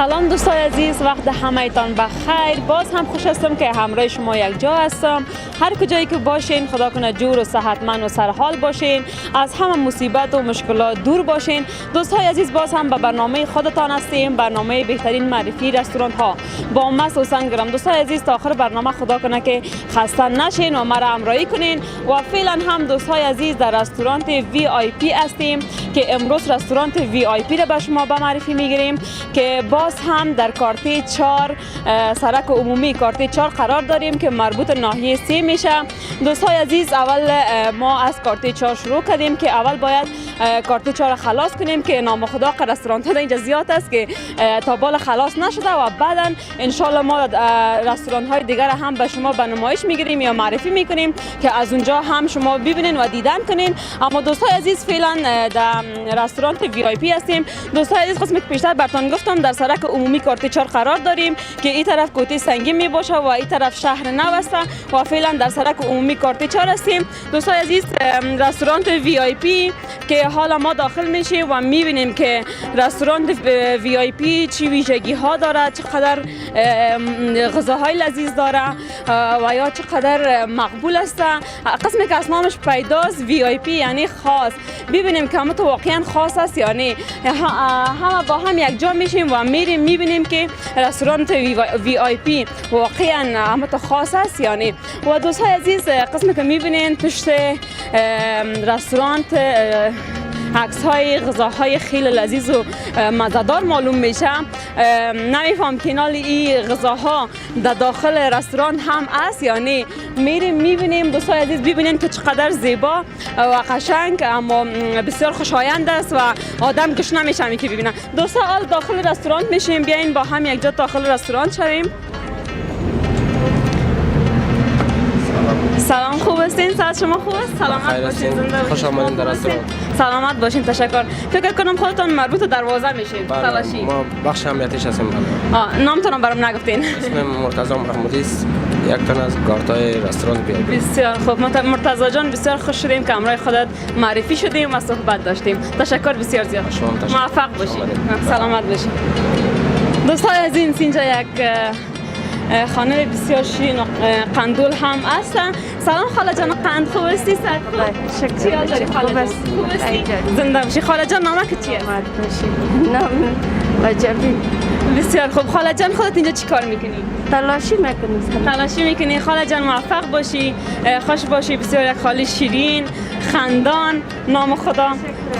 سلام دوستای عزیز، وقت همه‌تان بخیر. باز هم خوش هستم که همراه شما یک جا هستم. هر کجایی که باشین خدا کنه جور و صحتمند و سرحال باشین، از همه مصیبت و مشکلات دور باشین. دوستای عزیز، باز هم به برنامه خودتان هستیم، برنامه بهترین معرفی رستوران ها با من سوسن گرم. دوستای عزیز، تا آخر برنامه خدا کنه که خسته نشین و مرا همراهی کنین. و فعلا هم دوستای عزیز در رستوران وی آی پی هستیم که امروز رستوران وی آی پی را به شما به معرفی میگیریم که باز هم در کارته 4 سرک عمومی کارته 4 قرار داریم که مربوط ناحیه 3 میشه. دوستای عزیز، اول ما از کارته 4 شروع کردیم که اول باید کارته 4 خلاص کنیم که نامخدا رستوران ها اینجا زیاد است که تا بال خلاص نشده و بعدا ان شاء الله ما رستوران های دیگر هم به شما به نمایش میگیریم یا معرفی میکنیم که از اونجا هم شما ببینین و دیدن کنین. اما دوستای عزیز، فعلا در رستوران وی آی پی هستیم. دوستای عزیز، قسمی که پیشتر براتون گفتم در سرک عمومی کارته 4 قرار داریم که این طرف کوته سنگی می باشه و این طرف شهر نو است و فعلا در سرک عمومی کارته 4 هستیم. دوستای عزیز، رستوران وی آی پی که حالا ما داخل میشیم و میبینیم که رستوران وی آی پی چی ویژگی ها داره، چقدر غذاهای لذیذ داره و یا چقدر مقبول است. قسمی که اسمش پیداست وی آی پی یعنی خاص. ببینیم که همه تو واقعا خاص است، یعنی همه با هم یک جا میشیم و میریم میبینیم که رستوران وی آی پی واقعا همه تو خاص است یعنی. و دوستای عزیز، قسمی که میبینین پشت رستوران عکس‌های غذاهای خیلی لذیذ و مزه‌دار معلوم میشه. نمیفهم که این غذاها در داخل رستوران هم است یا نه. میریم میبینیم. دوستان عزیز ببینین که چقدر زیبا و قشنگ اما بسیار خوشایند است و آدم گشنه میشه که ببینه. دوستان حال داخل رستوران میشیم. بیاین با هم یک جا داخل رستوران شویم. سلام، خوب هستین؟ صحت شما خوب است؟ سلامت باشین. زنده باشین. خوش آمدین در رستوران. سلامت باشین. تشکر. فکر کنم خودتان مربوط دروازه میشین. تلاشی. ما بخش امنیتیش هستیم. نامتون برام نگفتین. اسمم مرتضی محمودی است. یک تن از گارتای رستوران بیاید. بسیار خوب. مرتضی جان بسیار خوش شدیم که همراه خودت معرفی شدیم و صحبت داشتیم. تشکر بسیار زیاد. موفق باشین. سلامت باشین. دوستان عزیز اینجا یک خانه بسیار شیرین و قندول هم هستن. سلام خاله جان، قند خوب هستی؟ صحت خوب؟ چی حال داری خاله جان؟ خوب هستی؟ زنده باشی. خاله جان نامه که چیه؟ نام رجبی. بسیار خوب. خاله جان خودت اینجا چی کار میکنی؟ تلاشی میکنی. تلاشی میکنی. خاله جان موفق باشی، خوش باشی. بسیار یک خاله شیرین، خندان، نام خدا.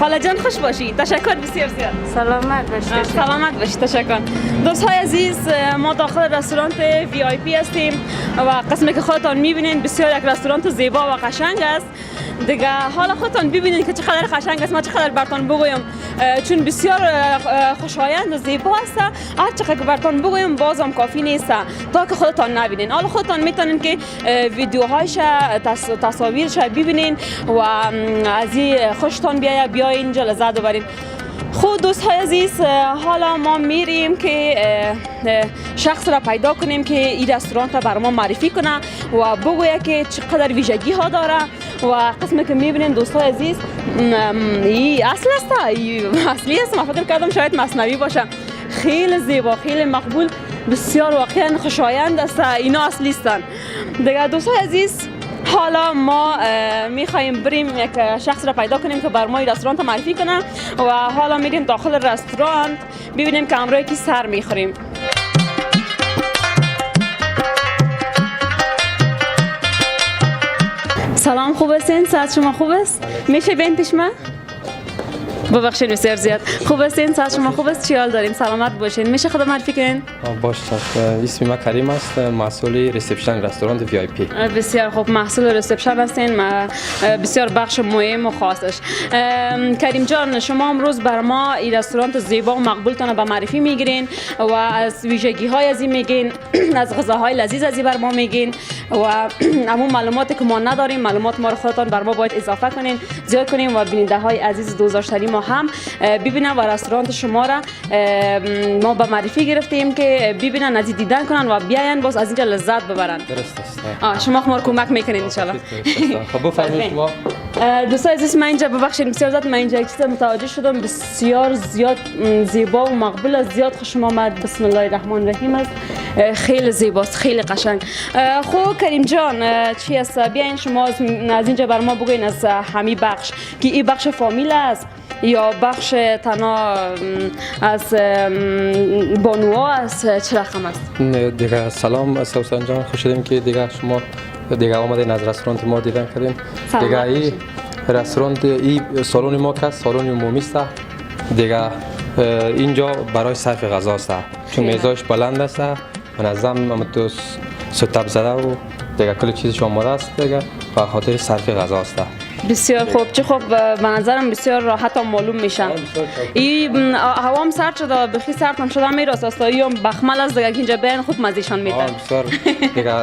خاله جان خوش باشی. تشکر بسیار زیاد. سلامت باشی. سلامت باشی. تشکر. دوستای عزیز ما داخل رستوران VIP هستیم و قسمی که خودتان میبینین بسیار یک رستوران زیبا و قشنگ است. دیگه حالا خودتان ببینید که چقدر قشنگ است. ما چقدر براتون بگویم چون بسیار خوشایند و زیبا است. هر چقدر براتون بگویم بازم کافی نیست تا که خودتان نبینین. حالا خودتان میتونین که ویدیوهایش تصاویرش ببینین و از این خوشتان بیاین اینجا لذت ببرین. خود دوستای عزیز حالا ما میریم که شخص را پیدا کنیم که این رستوران تا بر ما معرفی کنه و بگویه که چقدر ویژگی ها داره و قسمی که میبینین دوستای عزیز این اصل است، این اصلی است. من فکر کردم شاید مصنوعی باشه. خیلی زیبا، خیلی مقبول، بسیار واقعا خوشایند است. اینا اصلی هستن. دیگه دوستای عزیز حالا ما میخوایم بریم یک شخص را پیدا کنیم که بر ما این رستوران تا معرفی کنه و حالا میریم داخل رستوران ببینیم که امروز کی سر میخوریم. سلام، خوب هستین؟ صحت شما خوب است؟ میشه بین پیش من؟ ببخشید بسیار زیاد. خوب هستین؟ صحت شما خوب است؟ چی حال دارین؟ سلامت باشین. میشه خود معرفی کنین؟ باشه. اسم من کریم است، مسئول ریسپشن رستوران VIP. بسیار خوب. مسئول ریسپشن هستین. بسیار بخش مهم و خاصش. کریم جان شما امروز بر ما این رستوران زیبا و مقبولتان به معرفی میگیرین و از ویژگی های از این میگین، از غذاهای لذیذ از این بر ما میگین و همون معلوماتی که ما نداریم معلومات ما رو خودتان بر ما باید اضافه کنین، زیاد کنین و بیننده های عزیز دوزاشتری ما هم ببینن و رستوران شما را ما به معرفی گرفتیم که ببینن، از دیدن کنن و بیاین باز از اینجا لذت ببرن. درست است. شما ما رو کمک میکنین ان شاء الله. خب بفرمایید شما. دوستان عزیز من اینجا ببخشید بسیار زیاد من اینجا یک چیز متوجه شدم بسیار زیاد زیبا و مقبول است. زیاد خوشم آمد. بسم الله الرحمن الرحیم است. خیلی زیباست، خیلی قشنگ. خب کریم جان چی است؟ بیاین شما از اینجا بر ما بگوین از همین بخش که این بخش فامیل است یا بخش تنها از بانوها است، چه رقم است؟ دیگه سلام سوسن جان، خوش شدیم که دیگه شما دیگه آمدین از رستوران ما دیدن کردین. دیگه این رستوران این سالن ما که سالن عمومی است. دیگه اینجا برای صرف غذا است چون میزاش بلند است، منظم تو ستاب زده و دیگه کل چیزش آماده است دیگه به خاطر صرف غذا است. بسیار خوب. چه خوب. به نظرم بسیار راحت و معلوم میشه. این هوام سرد شده، بخی سرد هم شده میراست است. این بخمل است دیگه اینجا بین خوب مزیشان میده. بسیار دیگه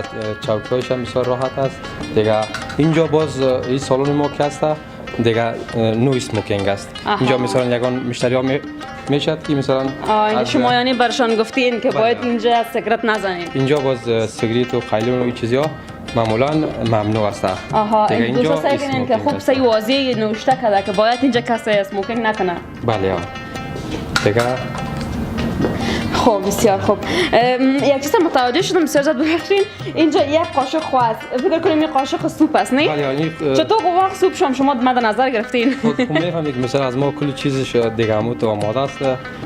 چوکایش هم بسیار راحت است. دیگه اینجا باز این سالن ما که است دیگه نو اسموکینگ است. اینجا مثلا یگان مشتری ها میشد که مثلا شما یعنی برشان گفتین که باید اینجا سیگرت نزنید. اینجا باز سیگرت و خیلون و این چیزی ها معمولا ممنوع است. دیگه اینجا سعی کنین که خوب سعی واضح نوشته کرده که باید اینجا کسی اسموکینگ نکنه. بله دیگه خب بسیار خوب. یک چیز متوجه شدم بسیار زیاد ببخشید اینجا یک قاشق خواست فکر کنم این قاشق سوپ است نه؟ بله. چطور گواه سوپ شما مد نظر گرفتین؟ خب میفهمید که مثلا از ما کلی چیزش دیگه همون تو آماده است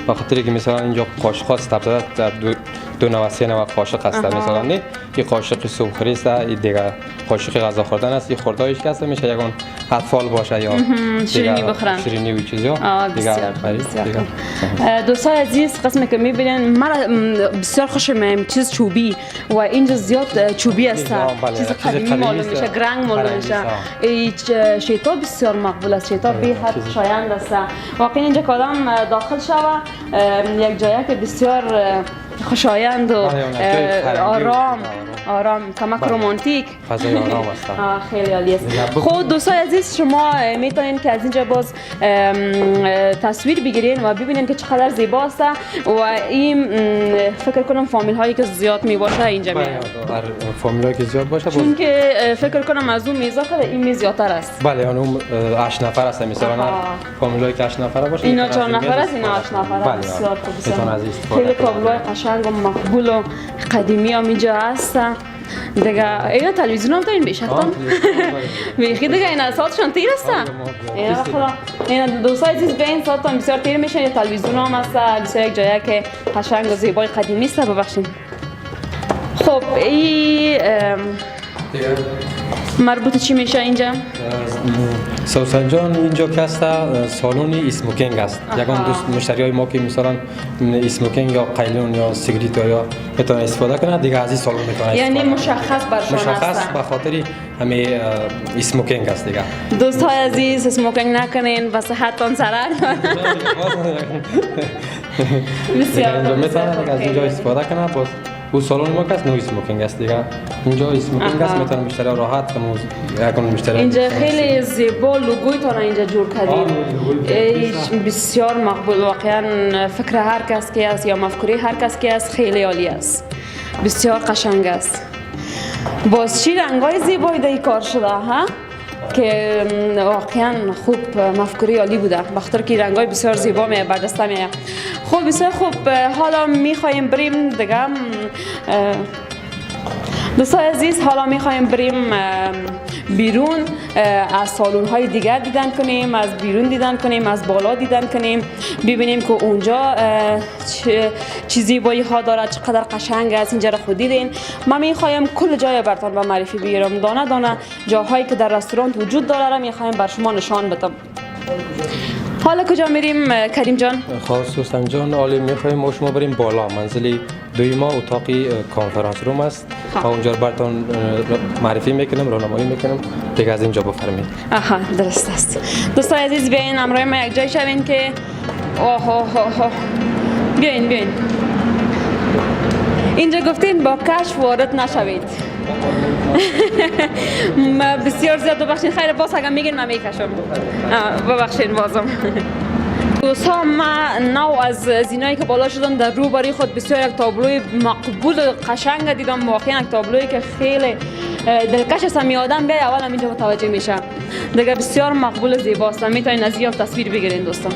به خاطر که مثلا اینجا قاشق خاص تبدیل در 2 نوع 3 نوع قاشق هست مثلا نه این قاشق سوخری است این دیگه قاشق غذا خوردن است این خوردایش که هست میشه یگان اطفال باشه یا شیرینی بخورن شیرینی و چیزا دیگه دوستان عزیز قسمی که میبینین من بسیار خوشم چیز چوبی و اینجا زیاد چوبی است چیز قدیمی معلوم میشه گرنگ معلوم میشه این شیطان بسیار مقبول است شیطان به حد خوشایند است واقعا اینجا که آدم داخل شوه یک جایی که بسیار خوشایند و آرام کمک رومانتیک فضای آرام است خیلی عالی است. خب دوستان عزیز شما میتونین که از اینجا باز تصویر بگیرین و ببینین که چقدر زیبا است و این فکر کنم فامیل هایی که زیاد می باشه اینجا میاد. فامیل هایی که زیاد باشه چون که فکر کنم از اون میزا که این میز زیادتر است. بله اون 8 نفر است مثلا فامیل هایی که 8 نفر باشه اینا 4 نفر است اینا 8 نفر است. بسیار خوب. خیلی تابلوهای قشنگ و مقبول و قدیمی هم اینجا هست. دیگه اینا تلویزیون هم دارین بیشتر بیخی دیگه اینا ساعتشان تیر است اینا خدا اینا دوستان عزیز به این ساعت هم بسیار تیر میشن تلویزیون هم هست بسیار یک جایی که قشنگ و زیبای قدیمی است ببخشید. خب این مربوط چی میشه اینجا؟ سوسن جان اینجا که است سالن اسموکینگ است. یگان دوست مشتری های ما که مثلا اسموکینگ یا قیلون یا سیگریت یا میتونه استفاده کنه دیگه از این سالن میتونه یعنی مشخص برشان است. مشخص به خاطر همین اسموکینگ است دیگه. دوستان عزیز اسموکینگ نکنین و صحتتان ضرر بسیار اینجا میتونه از اینجا استفاده کنه باز او سالن ما کس نو اسموکینگ است دیگه اینجا اسموکینگ است میتونه مشتری راحت کنه مشتری اینجا خیلی زیبا لوگوی تا اینجا جور کردین بسیار مقبول واقعا فکر هر کس که است یا مفکوره هر کس که است خیلی عالی است بسیار قشنگ است باز چی رنگای زیبایی در کار شده ها که واقعا خوب مفکوری عالی بوده بخاطر که رنگای بسیار زیبا میه بر دست میه خوب بسیار خوب حالا میخوایم بریم دیگه دوستان عزیز حالا میخوایم بریم بیرون از سالن های دیگر دیدن کنیم از بیرون دیدن کنیم از بالا دیدن کنیم ببینیم که اونجا چه زیبایی ها داره چقدر قشنگ است اینجا رو خود دیدین من میخوایم کل جای براتون به معرفی بگیرم دانه دانه جاهایی که در رستوران وجود داره میخوایم بر شما نشان بدم حالا کجا میریم کریم جان؟ سوسن جان حالا میخوایم ما شما بریم بالا منزل دوی ما اتاقی کنفرانس روم است و اونجا براتون معرفی میکنم راهنمایی میکنم دیگه از اینجا بفرمایید. آها درست است. دوستان عزیز بیاین همراه ما یک جای شوین که بیاین اینجا گفتین با کشف وارد نشوید بسیار زیاد ببخشید خیر باز اگه میگین من میکشم ببخشید بازم دوستان من نو از زینایی که بالا شدم در روبروی خود بسیار یک تابلوی مقبول قشنگ دیدم واقعا یک تابلویی که خیلی دلکش است می آدم بیای اول هم اینجا متوجه میشه دیگه بسیار مقبول زیباست میتونین از این تصویر بگیرین دوستان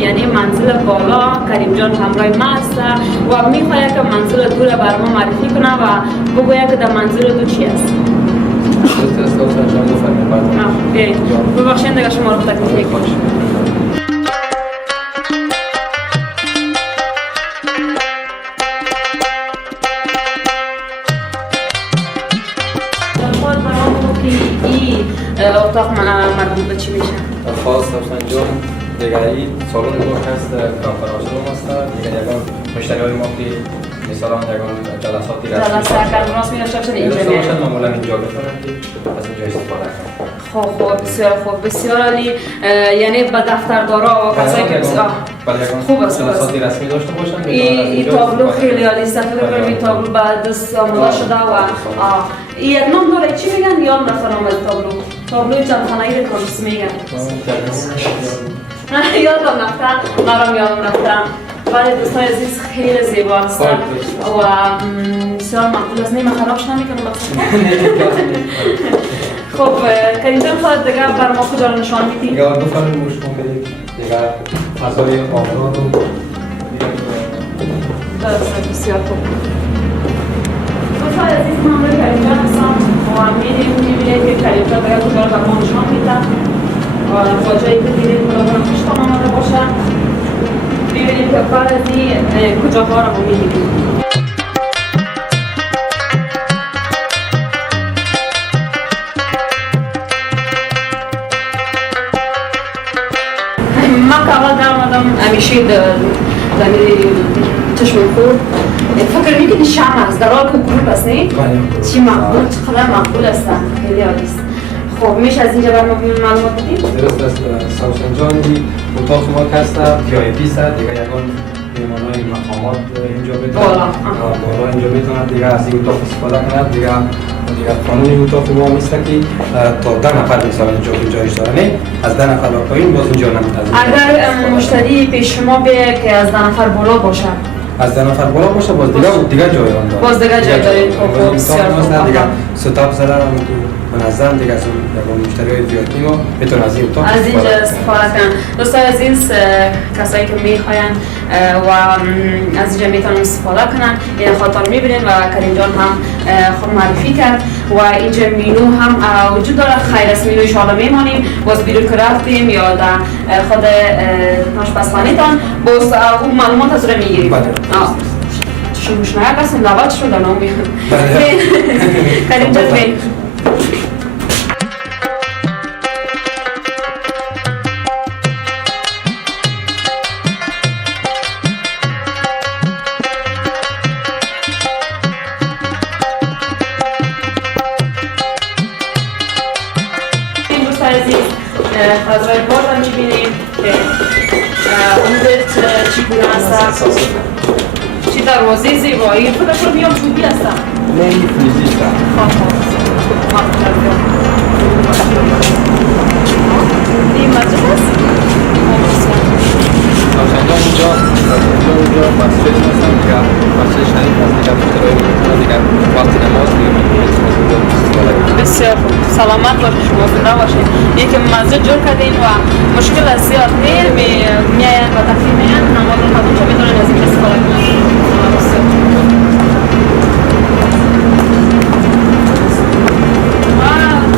یعنی منزل بالا کریم جان همراه ما است و میخواهد که منزل دو را بر ما معرفی کنه و بگوید که در منزل دو چی است. ببخشید دیگه شما رو تکلیف کنید. این اتاق مربوط به چی میشه؟ خاص سوسن جان دیگه این سالن ما هست کانفرانس است دیگه یگان مشتریای ما که مثلا یگان جلساتی جلسه کردن راست می‌داشته شده اینجا میاد معمولا اینجا بتونن که از اینجا استفاده کنن. خب بسیار خوب بسیار عالی یعنی به دفتردارا و کسایی که خوب است جلساتی رسمی داشته باشن این تابلو خیلی عالی است فکر کنم این تابلو بعد دست آماده شده و این یک نام داره چی میگن یاد رفتن آمد تابلو چند خانه‌ای رو کارش میگن یادم رفته مرام یادم رفته ولی دوستای عزیز خیلی زیبا است و بسیار معقول است نیمه خرابش نمیکنم خب کریم جان خواهد دیگه بر ما کجا رو نشان میدی؟ دیگه دو فیلم نشون بدید دیگه فضای آبران رو بسیار خوب دوستای عزیز من روی کریم جان هستم و میبینید که کریم جان دیگه کجا رو بر ما نشان میده و با جایی که دیدید کلا برم پیشتان آمده باشه ببینید که بعد از این کجاها رو ما میبینید من که اول در آمدم همیشه در چشم خود فکر میکنی شمع است در حال که گروپ است نه؟ چی مقبول چقدر مقبول است خیلی عالی است خب میشه از اینجا بر ما معلومات بدید؟ درست است سوسن جان اتاق ما هست وی آی پی است دیگه یگان مهمانای مقامات اینجا بتونن بالا اینجا بتونن دیگه از این اتاق استفاده کنند دیگه قانون این اتاق ما میست که تا 10 نفر مثلا اینجا که جایش دارن از 10 نفر پایین باز اینجا نمیتونه اگر مشتری پیش شما بیاد که از 10 نفر بالا باشه از 10 نفر بالا باشه باز دیگه جای آن داره باز دیگه جای دارید خب بسیار خوب دیگه ستاپ زدن منظم دیگه از اون مشتریای زیادی ما بتونن از این اتاق از اینجا استفاده کنن دوستان عزیز کسایی که میخواین و از اینجا میتونن استفاده کنن این خاطر میبینین و کریم جان هم خود معرفی کرد و اینجا مینو هم وجود داره خیر از مینو انشاءالله میمانیم باز بیرون که رفتیم یا در خود آشپزخانه تان باز اون معلومات از رو میگیریم چشم مشنایه قسم دعوت شده نامی کریم جان بین فضای باز هم میبینیم که اونجا چیگونه هست چی دروازه زیبایی فکر کنم بیام چوبی هستم نه این فریزی است این مسجد هست؟ اینجا مسجد مثلا دیگه مسجد شریف هست دیگه مشتریای دیگه وقت نماز بسیار خوب سلامت باشید شما زنده باشید یکی مسجد جور کردین و مشکل از زیاد میاین و تفریح میاین نماز رو خودم چه میتونن از این استفاده کنن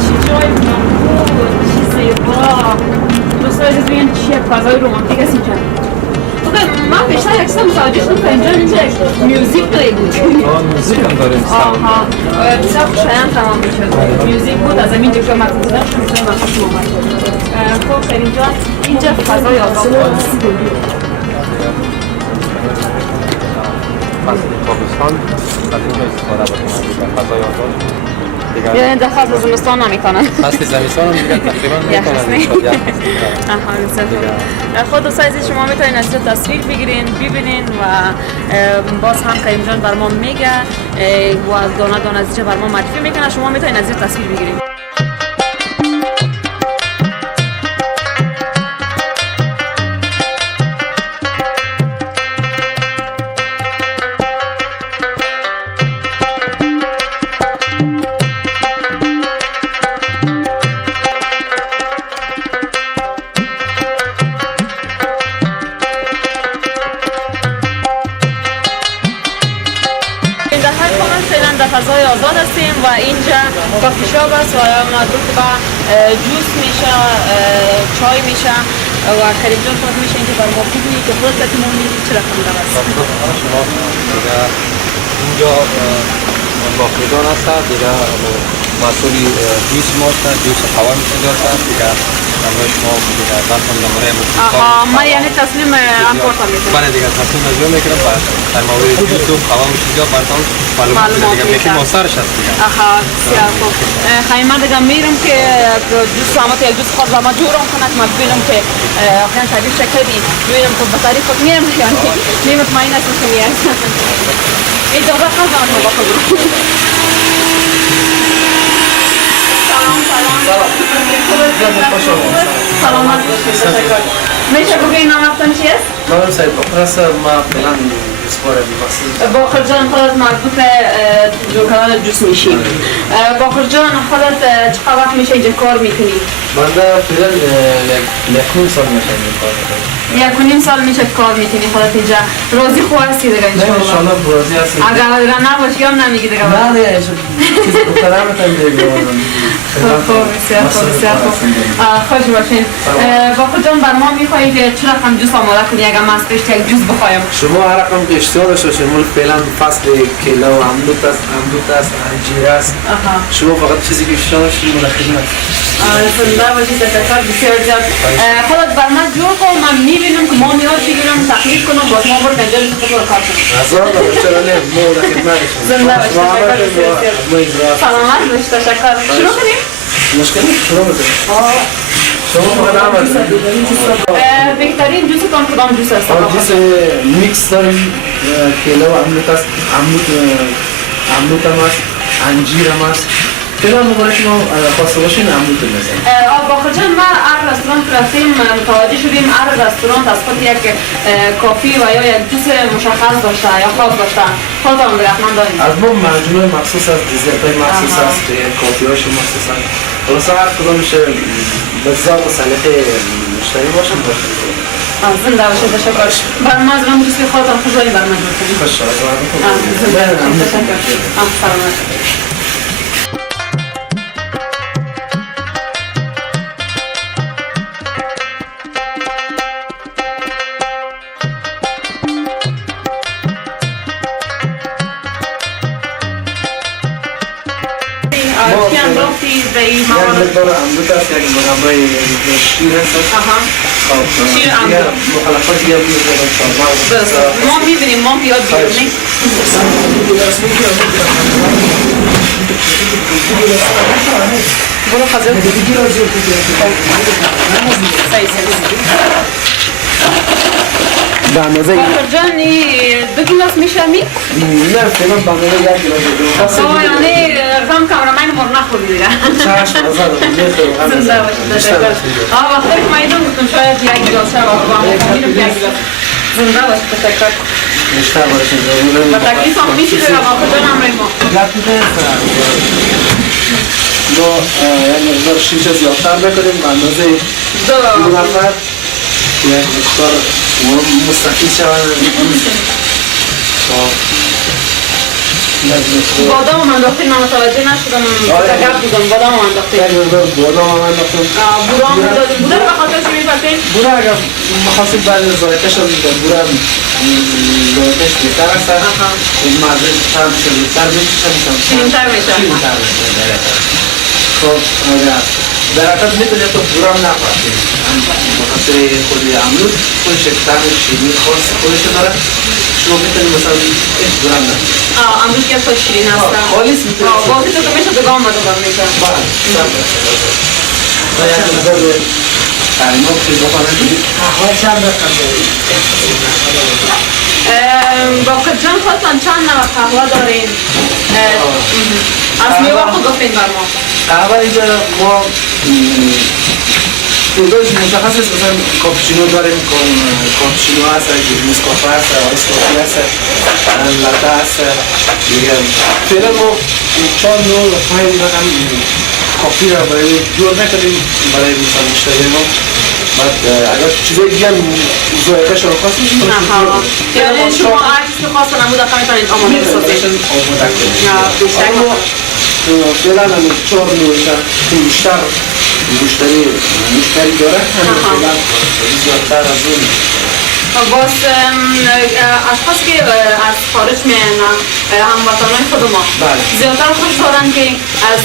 چی جای معقول چی زیبا دوستان عزیز ببینید چه فضای رومانتیک است اینجا من بیشتر اکثر متوجه شدم که اینجا میوزیک داری بود موزیک هم داریم آها بسیار خوشایند تمام میشد میوزیک بود از همین جا من دیدم چون میتونم از شما خب کریم جان اینجا فضای آزاد است فصل تابستان از اینجا استفاده بکنم فضای آزاد یعنی در فصل زمستان نمیتونن فصل زمستان هم دیگه تقریبا میتونن خود دوستان عزیز شما میتونین از اینجا تصویر بگیرین ببینین و باز هم کریم جان بر ما میگه و دانه دانه از اینجا بر ما معرفی میکنه شما میتونین از اینجا تصویر بگیرین فضای آزاد هستیم و اینجا کافی شاپ است و مربوط به جوس میشه چای میشه و کریم جان خود میشه اینجا بر ما بگویی که خود بتونم چه رقم داره است شما اینجا باقیدان هست دیگه مسئولی جوس ما هست جوس هوا میشه داشت دیگه همراه شما دیگه بحثم درباره آها ما یعنی تصمیم امپورت میکنم. بله دیگه تصمیم اجرا میکنم در مورد جوس و قوام چیزا براتون معلومات میدم دیگه میگم مؤثرش هست دیگه. آها بسیار خوب. خیلی من دیگه میرم که جوس سامت یک جوس خود ما جورم کنم ما ببینم که آخرین تعریف شکلی ببینم که به تعریف خود میرم یعنی نیم مطمئن هستم که میرم. این دوباره خواستم تو بخورم. سلامت باشید. تشکر. میشه بگید نامتون چیست؟ منم سعید باقر هستم. ما فعلا اسپار می‌خواستم. باقر جان خودت مربوط به جوکران جوس میشی. باقر جان خودت چقدر وقت میشه اینجا کار میکنی؟ من در فعلا یک سال میشم این کار میکنم. 1.5 سال میشه کار میکنی خودت اینجا. روزی خوب هستی دیگه نه انشالله. انشالله راضی هستم. اگر نباشی هم نمیگی دیگه. نه نه چیز دخترم دیگه. خوب بسیار خوب بسیار خوب. خوش باشین. باقر جان بر ما میخوایی که چه رقم جوس آماده کنی اگر من از پیش یک جوس بخوایم؟ شما هر رقم که اشتها داشته باشید مال فعلا فصل کیلا و امروت است انجیر است. شما فقط چیزی که اشتها داشتید مال خدمت. زنده باشید. تشکر بسیار زیاد. خودت بر من جور کن من میبینم که ما میاد بگیرم تقلید کنم باز ما برو کنجا رو خود کار کنم. هزار بار چرا نه ما در خدمتشون. زنده باشید. تشکر بسیار زیاد. سلامت باشید. تشکر. شروع کنیم؟ مشکل نیست شروع بزنید. شما فقط عمل بهترین جوس کدام جوس است؟ جوس میکس داریم کیلا و امروت است. امروت هم است. انجیر هم است. فعلا مبارک شما خواسته باشین امروت بزنید. باقر جان ما هر رستوران رفتیم متوجه شدیم هر رستوران از خود یک کافی و یا یک جوس مشخص داشته یا خاص داشته. خودتان رقم داریم؟ از ما مجموعه مخصوص است، دیزرت‌های مخصوص است، کافی‌هاش مخصوص است. خلاص هر کدامش به ذات و سلیقه مشتری باشه. زنده باشید. تشکر. بر ما از من جوس خودتان خوش داریم بر من جور کنیم. خوش تشکر. سلامت. چی انداختی به این مواد؟ یک مقدار امروت است، یک مقدار شیر است. شیر امروت. مخالفات دیگه بیاد ما میبینیم ما بیاد بیرونی. برو خزر. به اندازه باقر جان 2 گیلاس میشه می؟ نه فعلا به اندازه 1 گیلاس. یعنی رقم کامرامین مر نخوری دیگه. چشم آزاد زنده باشید. تشکر. وقتی که مایدون گفتم شاید 1 گیلاس شد و میرم 1 گیلاس. زنده باشید. تشکر. بیشتر باشید. با تکلیف هم میشه دیگه باقر جان همراه ما. ما یک مقدار شیشه زیادتر بکنیم به اندازه 2 نفر یک مقدار مستفید شوند. بادام هم انداختیم من متوجه نشدم. گپ بودم بادام هم انداختیم. یک مقدار بادام هم انداختیم. بوره هم دادیم. بوره رو به خاطر چی می‌پرسین؟ بوره اگر مخواستید بعد ذائقه‌ش هم می‌دن. بوره هم ذائقه‌ش بهتر است. مزه تر میشه. بیشتر میشه. شیرین‌تر میشه. شیرین‌تر میشه. خب در حقیقت میتونید تو بوره هم نخورید. بخاطر خود امروت خودش یک طعم شیرینی خاص خودش داره. شما میتونید مثلا این بوره هم نخورید. امروز که خود شیرین هستم. خالص میتونید. باقی تو که میشه دوگام دوگام میشه. بله. یک مقدار تعلیمات که بخواهد کنید. قهوه چند رقم دارید؟ باقر جان خودتان چند نوع قهوه دارین؟ از میوه خود گفتین بر ما. قهوه اینجا ما تعدادش مشخص است. مثلا کاپوچینو داریم، کاپوچینو هست، نسکافه هست، آیس کافی هست، لاته هست. دیگه فعلا ما 4 نوع و 5 رقم کافی را برای جور نکردیم برای مثلا مشتری ما. بعد اگر چیزای دیگه هم ذائقه‌ش رو خاص می‌شه. یعنی شما هر چیزی که خواستن هم بوده می‌تونید آماده بسازید. فعلا هم 4 نوع که بیشتر مشتری داره. فعلا زیادتر از اون باز اشخاص که از خارج میان هموطنان خود ما بله. زیادتر خوش دارن که از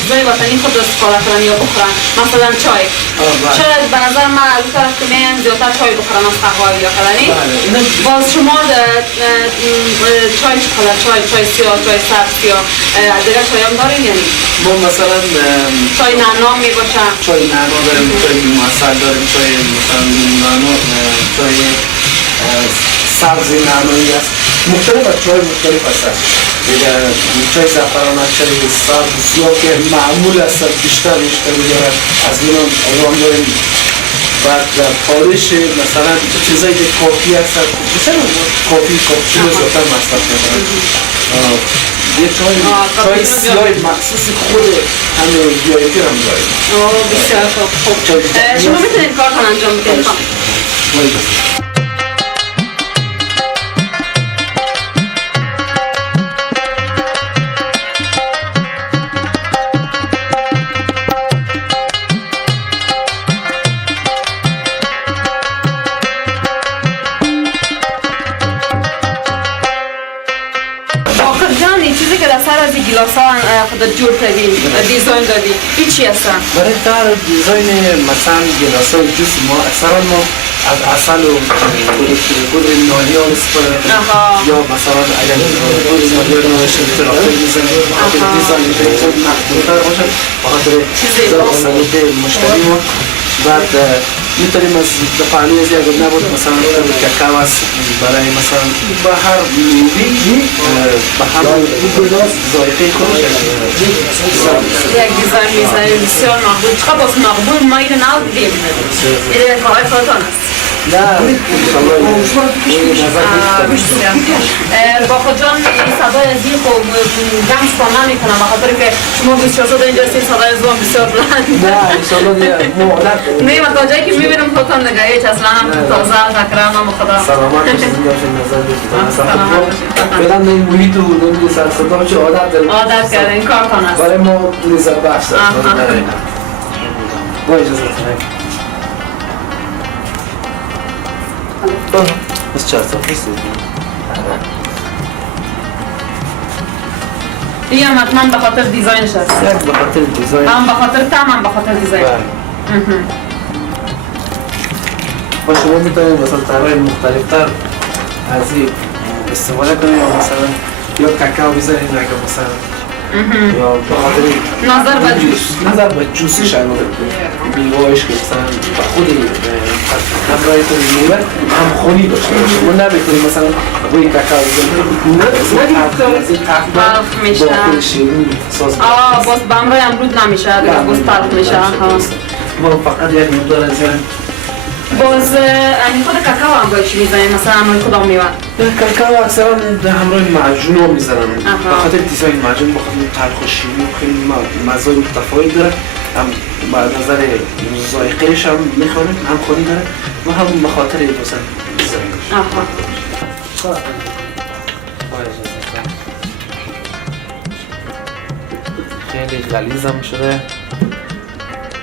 چیزای وطنی خود استفاده کنن یا بخورن، مثلا چای. بله. شاید به نظر من از اون طرف که میان زیادتر چای بخورن از قهوه یا کدنی. باز شما چای چکلات، چای سیاه، چای سبز یا دیگه چای هم دارین یعنی؟ ما مثلا چای نعنا می باشه. چای نعنا داریم، چای معسل داریم، چای مثلا نعنا، چای سبز نعنایی است. مختلف از چای مختلف هستند. دیگه چای زعفران، چای سبز سیاه که معمول است بیشتر می‌گیرد. از اون داریم. بعد پالش مثلا چیزایی که کافی هست، مثلا کافی زیادتر مصرف می‌کنن. یه چای سیاه مخصوص خود همه VIP هم داریم. بسیار خوب. شما میتونید کارتان انجام بدید. چیزی که در سر از این گیلاس ها خودت جور کردی، دیزاین دادی، این چی هستن؟ برای در دیزاین مثلا گیلاس های جوس ما اکثرا ما از عسل و گل نانیا استفاده یا مثلا اگر گل نانیا رو نوشته تراکتور میزنیم بخاطر دیزاین مقبولتر باشه بخاطر سلیقه مشتری ما. بعد میتونیم از دفعالی از اگر نبود مثلا کاکاو است برای مثلا به هر میوه‌ای به هر ذائقه خودش یک دیزاین میزنیم بسیار مقبول. چقدر باز مقبول ما اینو نبودیم. این کارهای خودتان است. نه با خود جان این صدای از این خوب گمش کن نمیکنم بخاطر که شما 24 ساعت اینجا هستید صدای از هم بسیار بلند. نه انشالله ما عادت نه من تا جایی که میبینم خودتان نگه هیچ اصلا هم تازه تکرم هم خدا سلامت باشید داشتید نظر باشید. فعلا این محیط و نمیده سر صدا چه عادت داریم. عادت کردین کارتان است. برای ما لیزر بخش است. با اجازه بس چهار سال هستید. این هم حتما به خاطر دیزاینش هست. یک به خاطر دیزاین. هم به خاطر طعم هم به خاطر دیزاین. و شما میتونید مثلا طرح مختلفتر از این استفاده کنید یا مثلا یا کاکاو بزنید اگر مثلا یا به خاطر نظر به جوسش هم میوه‌اش که مثلا به خود همراهی کنید میوه هم خونی داشته باشه. ما نمیتونیم مثلا روی کاکاو بزنید از این میشه. با خود شیرین ساز باز به همراه امرود نمیشه دیگه باز تلخ میشه. ما فقط یک مقدار از باز این خود کاکاو هم باید چی میزنید مثلا همراه کدام میوه؟ کاکاو اکثرا همراه معجون ها میزنن بخاطر دیزاین معجون بخاطر تلخ و شیرین خیلی مزای متفاوت داره. هم با نظر ذائقه‌اش هم میخوره هم خونی داره و هم بخاطر مثلا دیزاینش. خیلی غلیظ هم شده.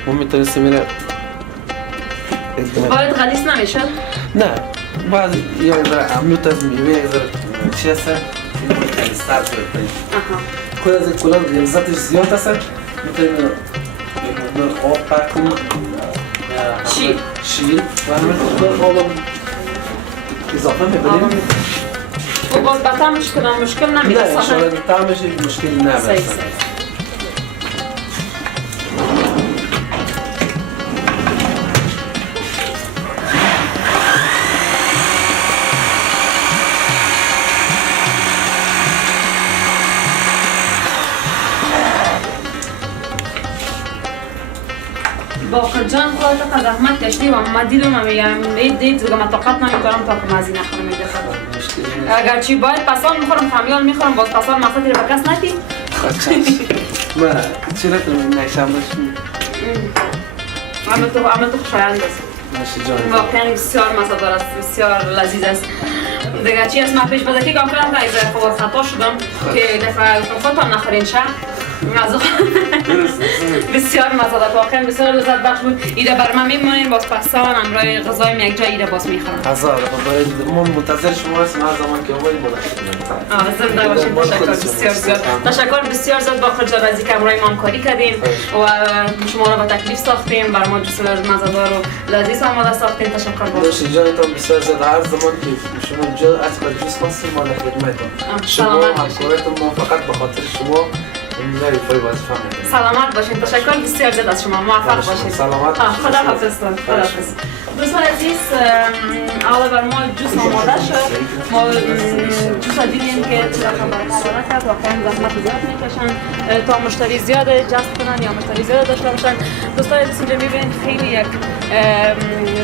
ما میتونستیم میره باید غلیظ نمیشه؟ نه باید یه ذره عمیق از میوه یه ذره چی هست؟ غلیظتر شده کنید. خود از این کلان غلظتش زیاد هست. میتونیم یه مقدار آب پاک کنیم. شیر و همه مقدار آب اضافه میکنیم. و باز به طعمش کنم مشکل نمیده؟ نه انشاءالله طعمش مشکل نمیده. باقر جان خودت از زحمت کشتی و ما دیدم و میگم دید دیگه من طاقت نمیکنم تا که مزی نخورم میگه اگرچه باید پسال میخورم خمیال میخورم باز پسال مقصد رو به کس نتی؟ من چی نکنم نشم باشم عمل تو خوشایند است واقعا بسیار مزه‌دار است بسیار لذیذ است دیگه چی است من پیش بذکی کام کردم که ایزای خوب خطا شدم که دفعه خودتان نخورین شد بسیار مزه واقعا بسیار لذت بخش بود. ایده بر من میمونین باز پسان امروی غذای یک جای ایده باز میخورم. هزار ما منتظر شما هستیم هر زمان که اومدید مدد زنده باشین. تشکر بسیار زیاد. تشکر بسیار زیاد با خود جوازی که امروی ما همکاری کردین و شما را با تکلیف ساختیم بر ما جوس مزه‌دار و لذیذ آماده ساختین. تشکر باش. جانتان بسیار زیاد هر زمان که شما اینجا از جوس خواستیم ما در خدمتتون. شما همکاریتون ما فقط به خاطر شما اینجا فای وظیفه می‌کنیم. سلامت باشین. تشکر بسیار زیاد از شما. موفق باشین. سلامت. خدا حافظ. خدا حافظ. دوستان عزیز اول بر ما جوس آماده شد. ما جوس دیدیم که چرا خبر کرد واقعا زحمت زیاد میکشن تا مشتری زیاد جذب کنن یا مشتری زیاد داشته باشن. دوستان عزیز اینجا میبینید خیلی یک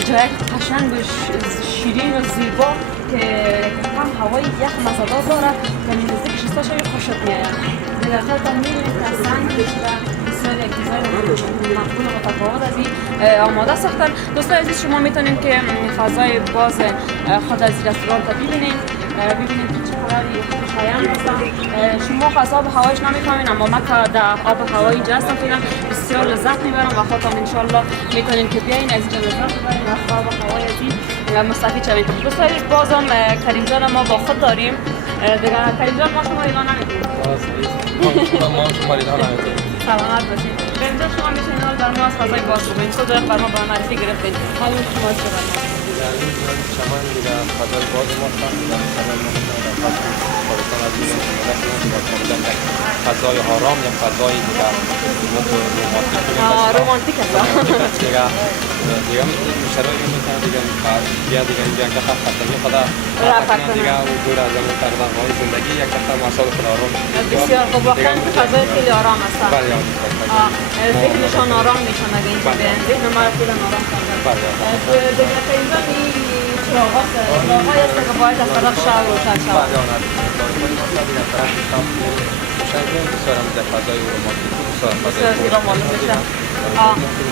جای قشنگ و شیرین و زیبا که هم هوای یخ مزه‌دار داره و نزدیک شستاش خوشت میاد. در حال میبینید که سنگ بسیار یک دیزاین مقبول و متفاوت از این آماده ساختن. دوستان عزیز شما میتونید که فضای باز خود از رستوران تا ببینید که چقدر خوشایند هستن. شما خاص آب هوایش نمیفهمین اما من که در آب هوایی اینجا هستم فعلا بسیار لذت میبرم و خودتان انشالله میتونین که بیاین از اینجا لذت ببرین و آب هوای از این مستفید شوین. دوستان عزیز بازم کریم جان ما با خود داریم. دیگه کریم جان ما شما اینا نمیدونیم. ما شما اینا نمیدونیم. سلامت باشین. اینجا شما میتونید حال بر ما از فضای باز بگوین. خود دارم بر ما با معرفی گرفتین. حال شما چه بر ما؟ شما دیگه فضای باز ما هستن دیگه شما فضای آرام یا فضای دیگه رومانتیک است. دیگه مشتری میتونن دیگه بیا دیگه اینجا یک دفعه خاطری خدا دیگه و دور از اون تقریبای زندگی یک دفعه مسائل خود آرام بسیار خوب واقعا فضای خیلی آرام است. بله ذهنشان آرام میشن اگه اینجا بیان. ذهن ما را خیلی آرام کردن. دیگه اینجا چراغ‌های است که باید از طرف شهر روشن شود. بسیار زیبا معلوم میشه.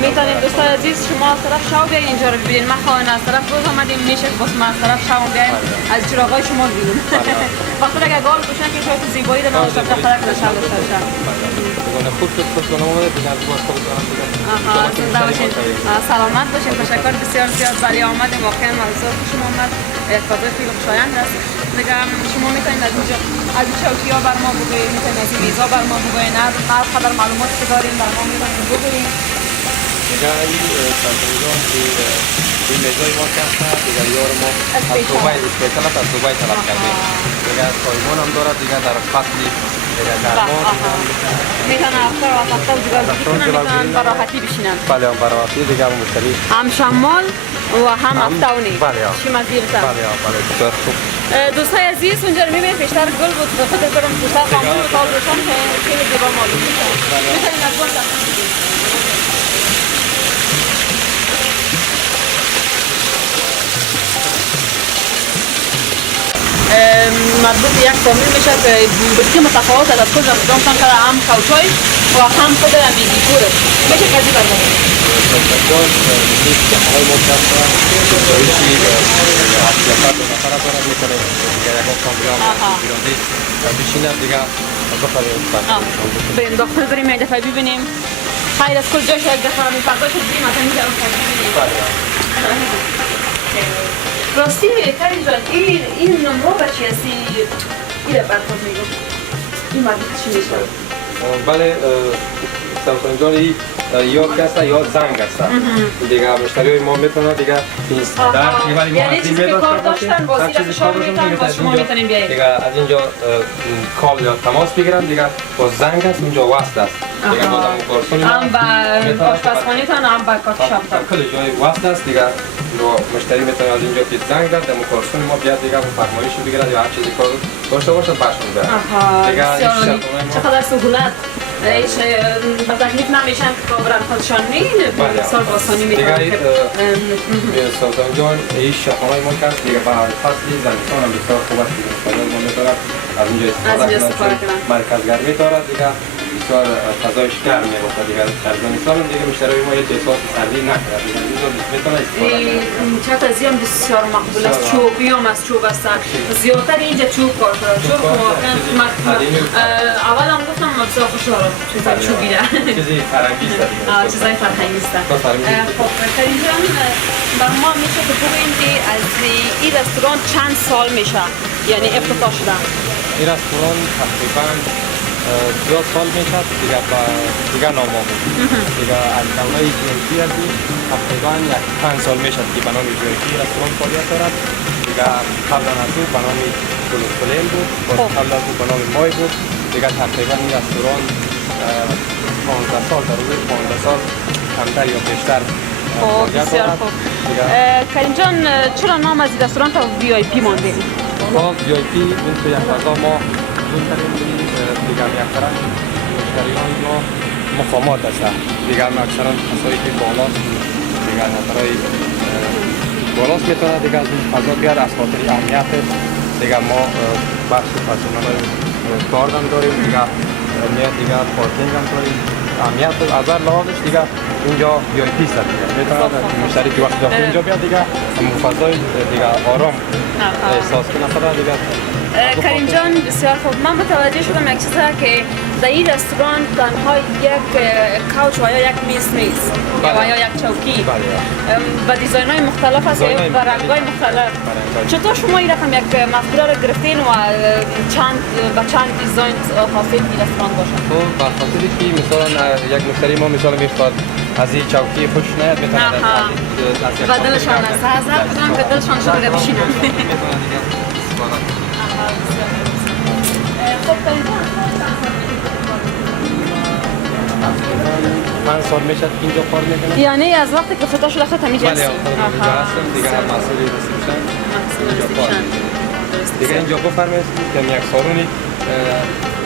میتونید دوستان عزیز شما از طرف شو بیاین اینجا رو ببینید. ما خواهن از طرف روز آمدیم میشه بس ما از طرف شو بیاین از چراغ‌های شما ببینیم. وقتی اگه گال باشن که شاید زیبایی دارن و شاید خرک داشته باشن. خوب شد خوب اومده دیگه از باز خود دارم دیگه. زنده باشین. سلامت باشین. تشکر بسیار زیاد برای آمدیم. واقعا موضوع خوش اومد. یک فضای خیلی خوشایند است. دیگه شما میتونید از اینجا از این چوکی‌ها بر ما بگویید، میتونید از این میزا بر ما بگویید، هر قدر معلوماتی که دارین بر ما میتونید بگویید. دیگه این سازمان که این میزای ما که هست دیگه یار ما از دوبای اسپیشال از دوبای طلب کردیم. دیگه سایمان هم داره دیگه در فصلی دیگه گرما میتونن افطار و تخته و جگرگوشی کنن میتونن براحتی بشینن. بله هم براحتی دیگه هم مشتری هم شمال و هم افتونی. بله شما دیرتر. بله بسیار خوب. دوستای عزیز اونجا رو میبینید پیشتر گل بود به خاطر برم کوتاه خامون و تال روشن که خیلی زیبا معلوم میشه. میتونید از گل دستان بدید. مربوط به یک فامیل میشه که بسیار متفاوت از کل رستوران که هم کوچای و هم خود میگی پورش میشه کسی برمونید. رستوران نیست که های مکسته جایشی حسیقات و نفره دارد میکنه دیگه یک کامبیان بیراندی بشینم دیگه بریم داخل بریم یک دفعه ببینیم خیر از کل جایش یک دفعه میفرداش بریم مثلا اینجا رو ببینیم. راستی کریم جان این نمرو بچی هستی این برخواد میگم این مربوط چی میشه؟ بله سامسون جان یا کسا یا زنگ است دیگه مشتری ما میتونه دیگه یعنی چیزی که کار داشتن بازی را فشار میتن با شما میتونین بیایید دیگه از اینجا کال یا تماس بگیرن دیگه با زنگ است اونجا وصل است دیگه با کارسون هم با آشپزخانه تان هم با کافی شاپ تان کل جای وصل است دیگه مشتری میتونه از اینجا که زنگ زد دم کارسون ما بیاد دیگه فرمایش بگیره یا هر چیزی کار داشته باشه باش میبره دیگه چقدر سهولت هیچ با تکلیف نمیشن که کابران خودشان نید سال باسانی میتونن دیگه سلطان جان این شهانه ما کرد دیگه به هر فصلی زمستان هم بسیار خوب است دیگه ما میتونم از اینجا استفاده کنم مرکز گرمی دارد دیگه بسیار فضایش گرم میباشه دیگه در زمستان دیگه مشتری ما یه احساس سردی نکنه دیگه اینجا میتونه استفاده کنه. چت از هم بسیار مقبول است. چوبی هم از چوب است. زیادتر اینجا چوب کار کنه. چوب اول هم گفتم بسیار خوشحالم چیزای چوبی را. چیزی فرنگی است. چیزای فرهنگی است. خب کریم جان بر ما میشه که بگوییم که از این رستوران چند سال میشه یعنی افتتاح شده؟ این رستوران تقریبا 2 سال میشه دیگه نام‌آمد. دیگه از دوران جویتی تقریبا 5 سال میشه که به نام جویتی رستوران فعالیت دارد. دیگه قبل از اون به نام گلوسولین بود، قبل از اون به نام مای بود. دیگه تقریبا این رستوران 15 سال در روز 15 سال کمتر یا بیشتر بسیار خوب. کریم جان چرا نام از این رستوران تا VIP مانده؟ خب VIP این تو یک فضا ما اون ترین دیگه اکثرا مشتریان ما مقامات هستند. دیگه اکثرا کسایی که بالاست دیگه نظرهای بالاست میتونه دیگه از این فضا بیاد از خاطر اهمیت دیگه ما بخش پرسنل کار هم داریم دیگه میاد دیگه پارکینگ هم داریم اهمیت از هر لحاظش دیگه اینجا VIP است دیگه میتونه مشتری که وقتی داخل اینجا بیاد دیگه فضای دیگه آرام احساس کنه خدا دیگه. کریم جان بسیار خوب من متوجه شدم یک چیزی که در این رستوران تنها یک کاوچ و یا یک میز نیست و یا یک چوکی و دیزاین های مختلف است و رنگ های مختلف. چطور شما این رقم یک مفکوره را گرفتین و چند دیزاین حاصل این رستوران باشه؟ خب به خاطری که مثلا یک مشتری ما مثلا میخواد از این چوکی خوش نیاد میتونه و دلشان است از هر کدام که دلشان شده بشینن. خب من سال میشه اینجا کار میکنم. یعنی از وقتی که افتتاح شده خودت همینجا هستی؟ بله اینجا هستم دیگه مسئول رسیپشن اینجا کار دیگه اینجا بفرمایید که یک سالونی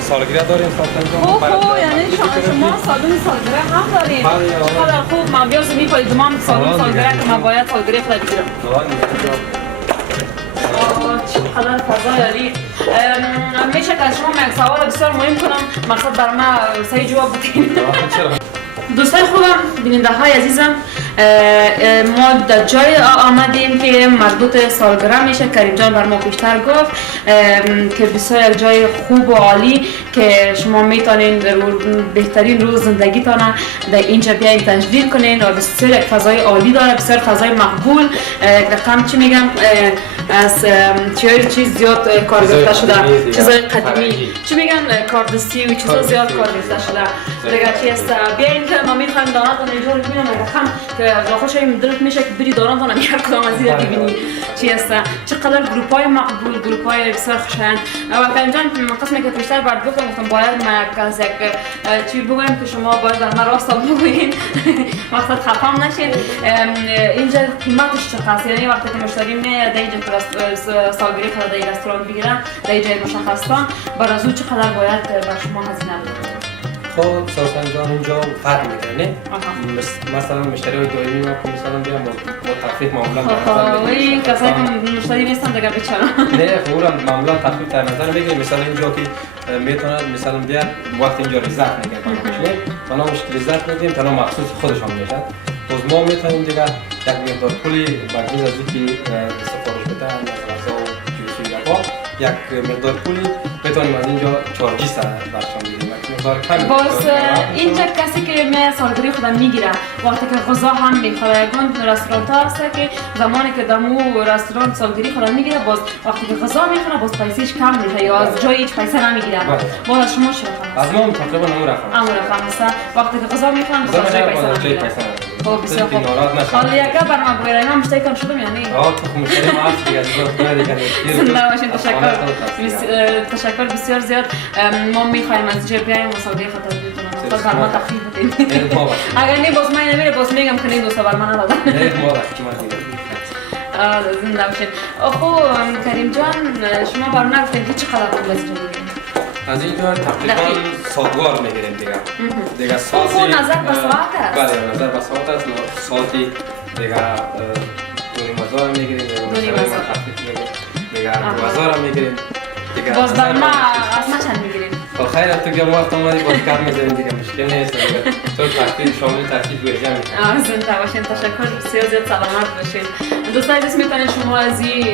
سالگرد داریم خوب یعنی شما سالون سالگرد هم داریم. چقدر خوب من بیارز میپالید ما سالون سالگرد که من باید سالگرد خود بگیرم. چقدر فضا یاری میشه که از شما یک سوال بسیار مهم کنم مقصد بر ما صحیح جواب بدین. دوستای خوبم بیننده های عزیزم ما در جای آمدیم که مربوط سالگرد میشه. کریم جان بر ما بیشتر گفت که بسیار یک جای خوب و عالی که شما میتونین بهترین روز زندگیتان در اینجا بیاین تجدید کنین و بسیار یک فضای عالی داره بسیار فضای مقبول رقم چی میگم از چیز زیاد کار گرفته شده چیزای قدیمی چی میگن کاردستی و چیزا زیاد کار گرفته شده دیگه چی است بیاین که ما میخوایم دانات اینجا رو ببینیم رقم که خوشش دلت میشه که بری دوران دانم هر کدام از این ببینی چی است چقدر گروپای مقبول گروپای بسیار خوشایند و کریم جان قسمی که بیشتر بعد گفتم باید ما از یک چی بگویم که شما باید در من راست بگوین مقصد خفام نشین اینجا قیمتش چقدر یعنی وقتی که مشتری میاد اینجا سالگرد خود در رستوران بگیرن در جای مشخصان بر از او چقدر باید بر شما هزینه بدید؟ خب سوسن جان اینجا فرق میکنه مثلا مشتری های دائمی ما که مثلا بیام تخفیف معمولا در نظر این کسایی که مشتری نیستن دیگه بیچاره نه خب معمولا تخفیف در نظر میگیریم مثلا اینجا که میتونن مثلا بیاد وقت اینجا رزرو میکنن ما مشکل رزرو میگیم تنها مخصوص خودشان میشه باز ما میتونیم دیگه یک مقدار پولی بعد از اینکه سفارش بدن از غذا و جوسی یا یک مقدار پولی میتونیم از اینجا چارجی سر برشان بدیم باز اینجا کسی که می سالگرد خودم میگیره وقتی که غذا هم میخوره یکون رستوران ها هست که زمانی که دمو رستوران سالگرد خودم میگیره باز وقتی که غذا میخوره باز پیسش کم میشه یا از جای هیچ پیسه نمیگیره باز از شما چه از ما تقریبا همون رقم است وقتی که غذا میخورن باز جای پیسه نمیگیره خب بسیار خوب حالا یکا برام بگیریم هم مشتری کن شدم یعنی تو مشتری ما هست دیگه زنده باشین تشکر بسیار زیاد ما میخوایم از جای بیایم مسابقه خاطر بدونم خود بر ما تخفیف بدین اگر نه باز من نمیره باز میگم که نه دوستا بر من ندادن زنده باشین خب کریم جان شما بر من گفتین که چقدر پول از اینجا میگیرین؟ از اینجا تقریبا ساعتوار میگیریم دیگه ساعتی خب نظر به ساعت است؟ بله نظر به ساعت است ساعتی دیگه 2,500 میگیریم دیگه 2,000 میگیریم دیگه 2,000 میگیریم باز بر ما از ما چند میگیرین؟ خیر تو که وقت اومدی با کار می‌زنی دیگه مشکل نیست دیگه تو ترتیب شامل ترتیب گوجه می‌کنی زنده باشین، تشکر، بسیار زیاد سلامت باشین. دوستان عزیز میتونید شما از این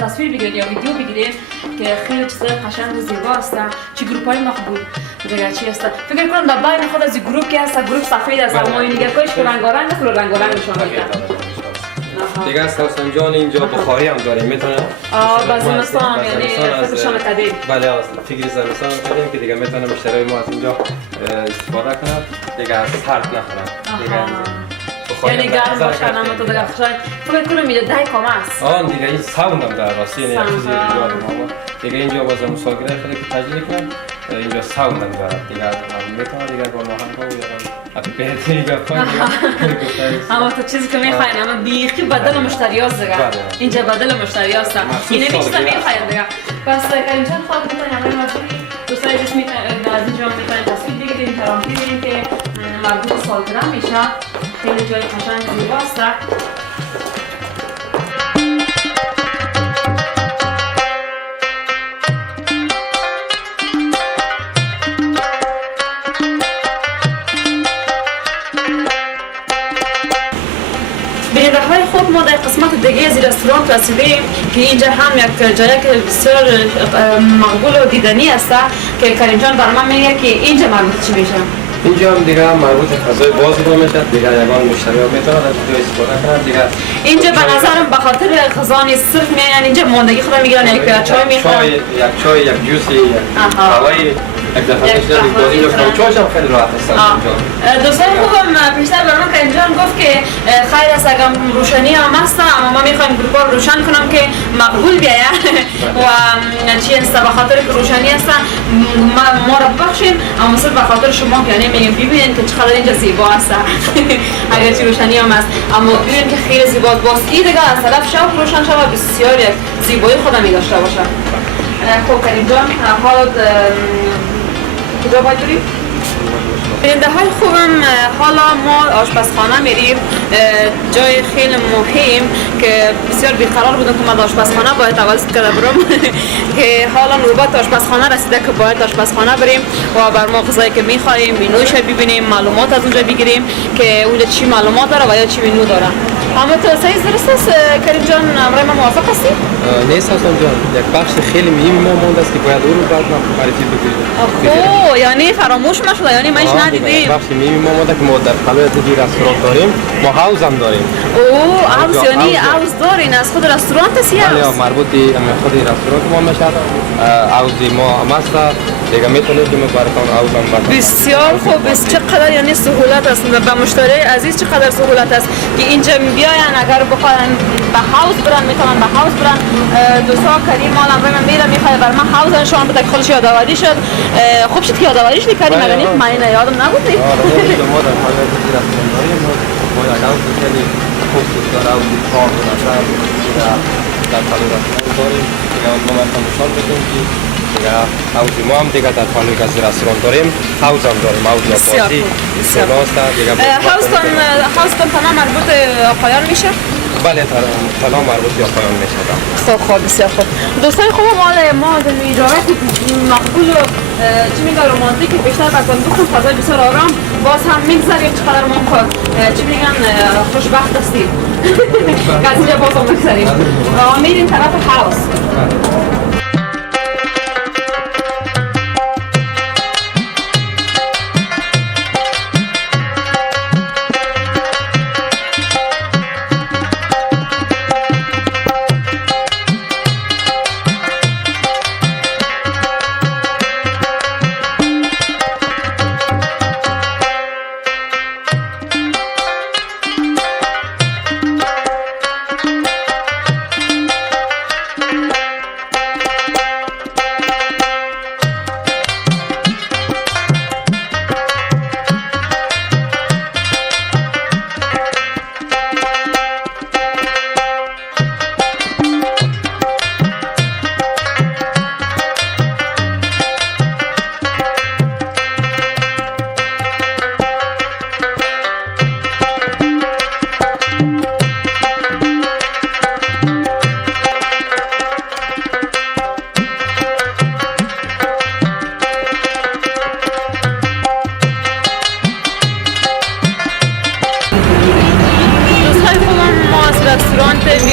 تصویر بگیرید یا ویدیو بگیرید که خیلی چیزای قشنگ و زیبا است. چه گروپ‌های مقبول دیگه چی است؟ فکر کنم در بین خود از این گروپ که هست گروپ سفید است اما این دیگه کاش که رنگارنگ است و رنگارنگ نشون میده. دیگه سوسن جان اینجا بخاری هم داریم میتونه زمستان یعنی فصل قدیم. بله فکر زمستان کردیم که دیگه میتونه مشتری ما از اینجا استفاده کنه دیگه از سرد نخورن دیگه یعنی گرم باشه اما تو دیگه خوشای فکر کنم میده دای کام است. دیگه این ساوند هم در راستی یعنی چیزی دیگه اینجا باز مسابقه خیلی که تجربه کنم اینجا ساوند هم داره دیگه میتونه دیگه با ما هم بهتری بکنم اما تو چیزی که میخواین اما بیخی بدل مشتری هاست دیگه اینجا بدل مشتری هست اینه چیزا میخواین دیگه پس کریم جان خواهد میتونیم همه مزدوری دوستای جس از اینجا میتونیم تصویر بگیریم ترامپی بگیریم که مربوط سالگرد میشه خیلی جای قشنگ زیبا است. بیننده‌های خوب ما در قسمت دیگه از رستوران رسیدیم که اینجا هم یک جایی که بسیار مقبول و دیدنی است که کریم جان برای من میگه که اینجا مربوط چی میشه؟ اینجا هم دیگه مربوط فضای باز رو میشه دیگه یگان مشتری ها میتونن از اینجا استفاده کنن دیگه اینجا به نظرم به خاطر خزانی صرف میان اینجا ماندگی خودم میگیرن یک چای میخورن یک چای یک جوسی یک هوایی یک دفعه میشه دیگه بازی چایش هم خیلی راحت است اینجا دوستان خوبم پیشتر برام کریم جان گفت که خیر است اگر روشنی هم هست اما ما میخوایم گروپ ها رو روشن کنم که مقبول بیاید و چی است به خاطر که روشنی است ما رو ببخشید اما صرف به خاطر شما یعنی میگم ببینید که چقدر اینجا زیبا است اگر چی روشنی هم هست اما ببینید که خیلی زیبا باز این دیگه از طرف شب روشن شود بسیار یک زیبایی خودم داشته باشه. خب کریم جان حالا کجا باید بریم؟ بیننده های خوبم حالا ما آشپزخانه میریم جای خیلی مهم که بسیار بیقرار بودم که من آشپزخانه باید اول کرده برم که حالا نوبت آشپزخانه رسیده که باید آشپزخانه بریم و بر ما غذایی که میخوریم مینوش ببینیم معلومات از اونجا بگیریم که اونجا چی معلومات داره و یا چی مینو داره. اما تو سعی درست است کریم جان امرای ما موافق هستی؟ نیست حسن جان یک بخش خیلی مهم ما مونده است که باید اون رو بعد معرفی بکنیم. اوه یعنی فراموش نشده یعنی ماش ندیدیم. بخش مهم ما مونده که ما در قلعه دیگه رستوران داریم ما هاوز هم داریم. اوه هاوز یعنی هاوز دارین از خود رستوران هستی؟ بله مربوط به خود رستوران ما میشه هاوز ما هم است دیگه میتونید که ما براتون هاوز هم بدیم. بسیار خوب است چقدر یعنی سهولت است به مشتری عزیز چقدر سهولت است که اینجا بیاین اگر بخواین به هاوز برن میتونن به هاوز برن. دوستا کریم مال امروز من میرم میخواد بر من هاوز نشون بده که خودش یادآوری شد خوب شد که یادآوری شد کریم مگه نه من یادم نبود ما در حال رستوران داریم ما یک هاوز خیلی خوب داره هاوز کار کنه در حال رستوران داریم دیگه ما مثلا نشون بدیم که دیگه هاوز ما هم دیگه در حال رستوران داریم هاوز هم داریم هاوز آبادی سراست دیگه هاوزتون تمام مربوط آقایان میشه؟ بله تمام مربوط به آقایان میشه. خب بسیار خوب دوستان خوب ما در ایجارات مقبول و چی میگه رومانتیک بیشتر بکنم بخون فضای بسیار آرام باز هم میگذاریم چقدر ما چی میگن خوشبخت هستیم که از اینجا باز هم میگذاریم و میریم طرف هاوز.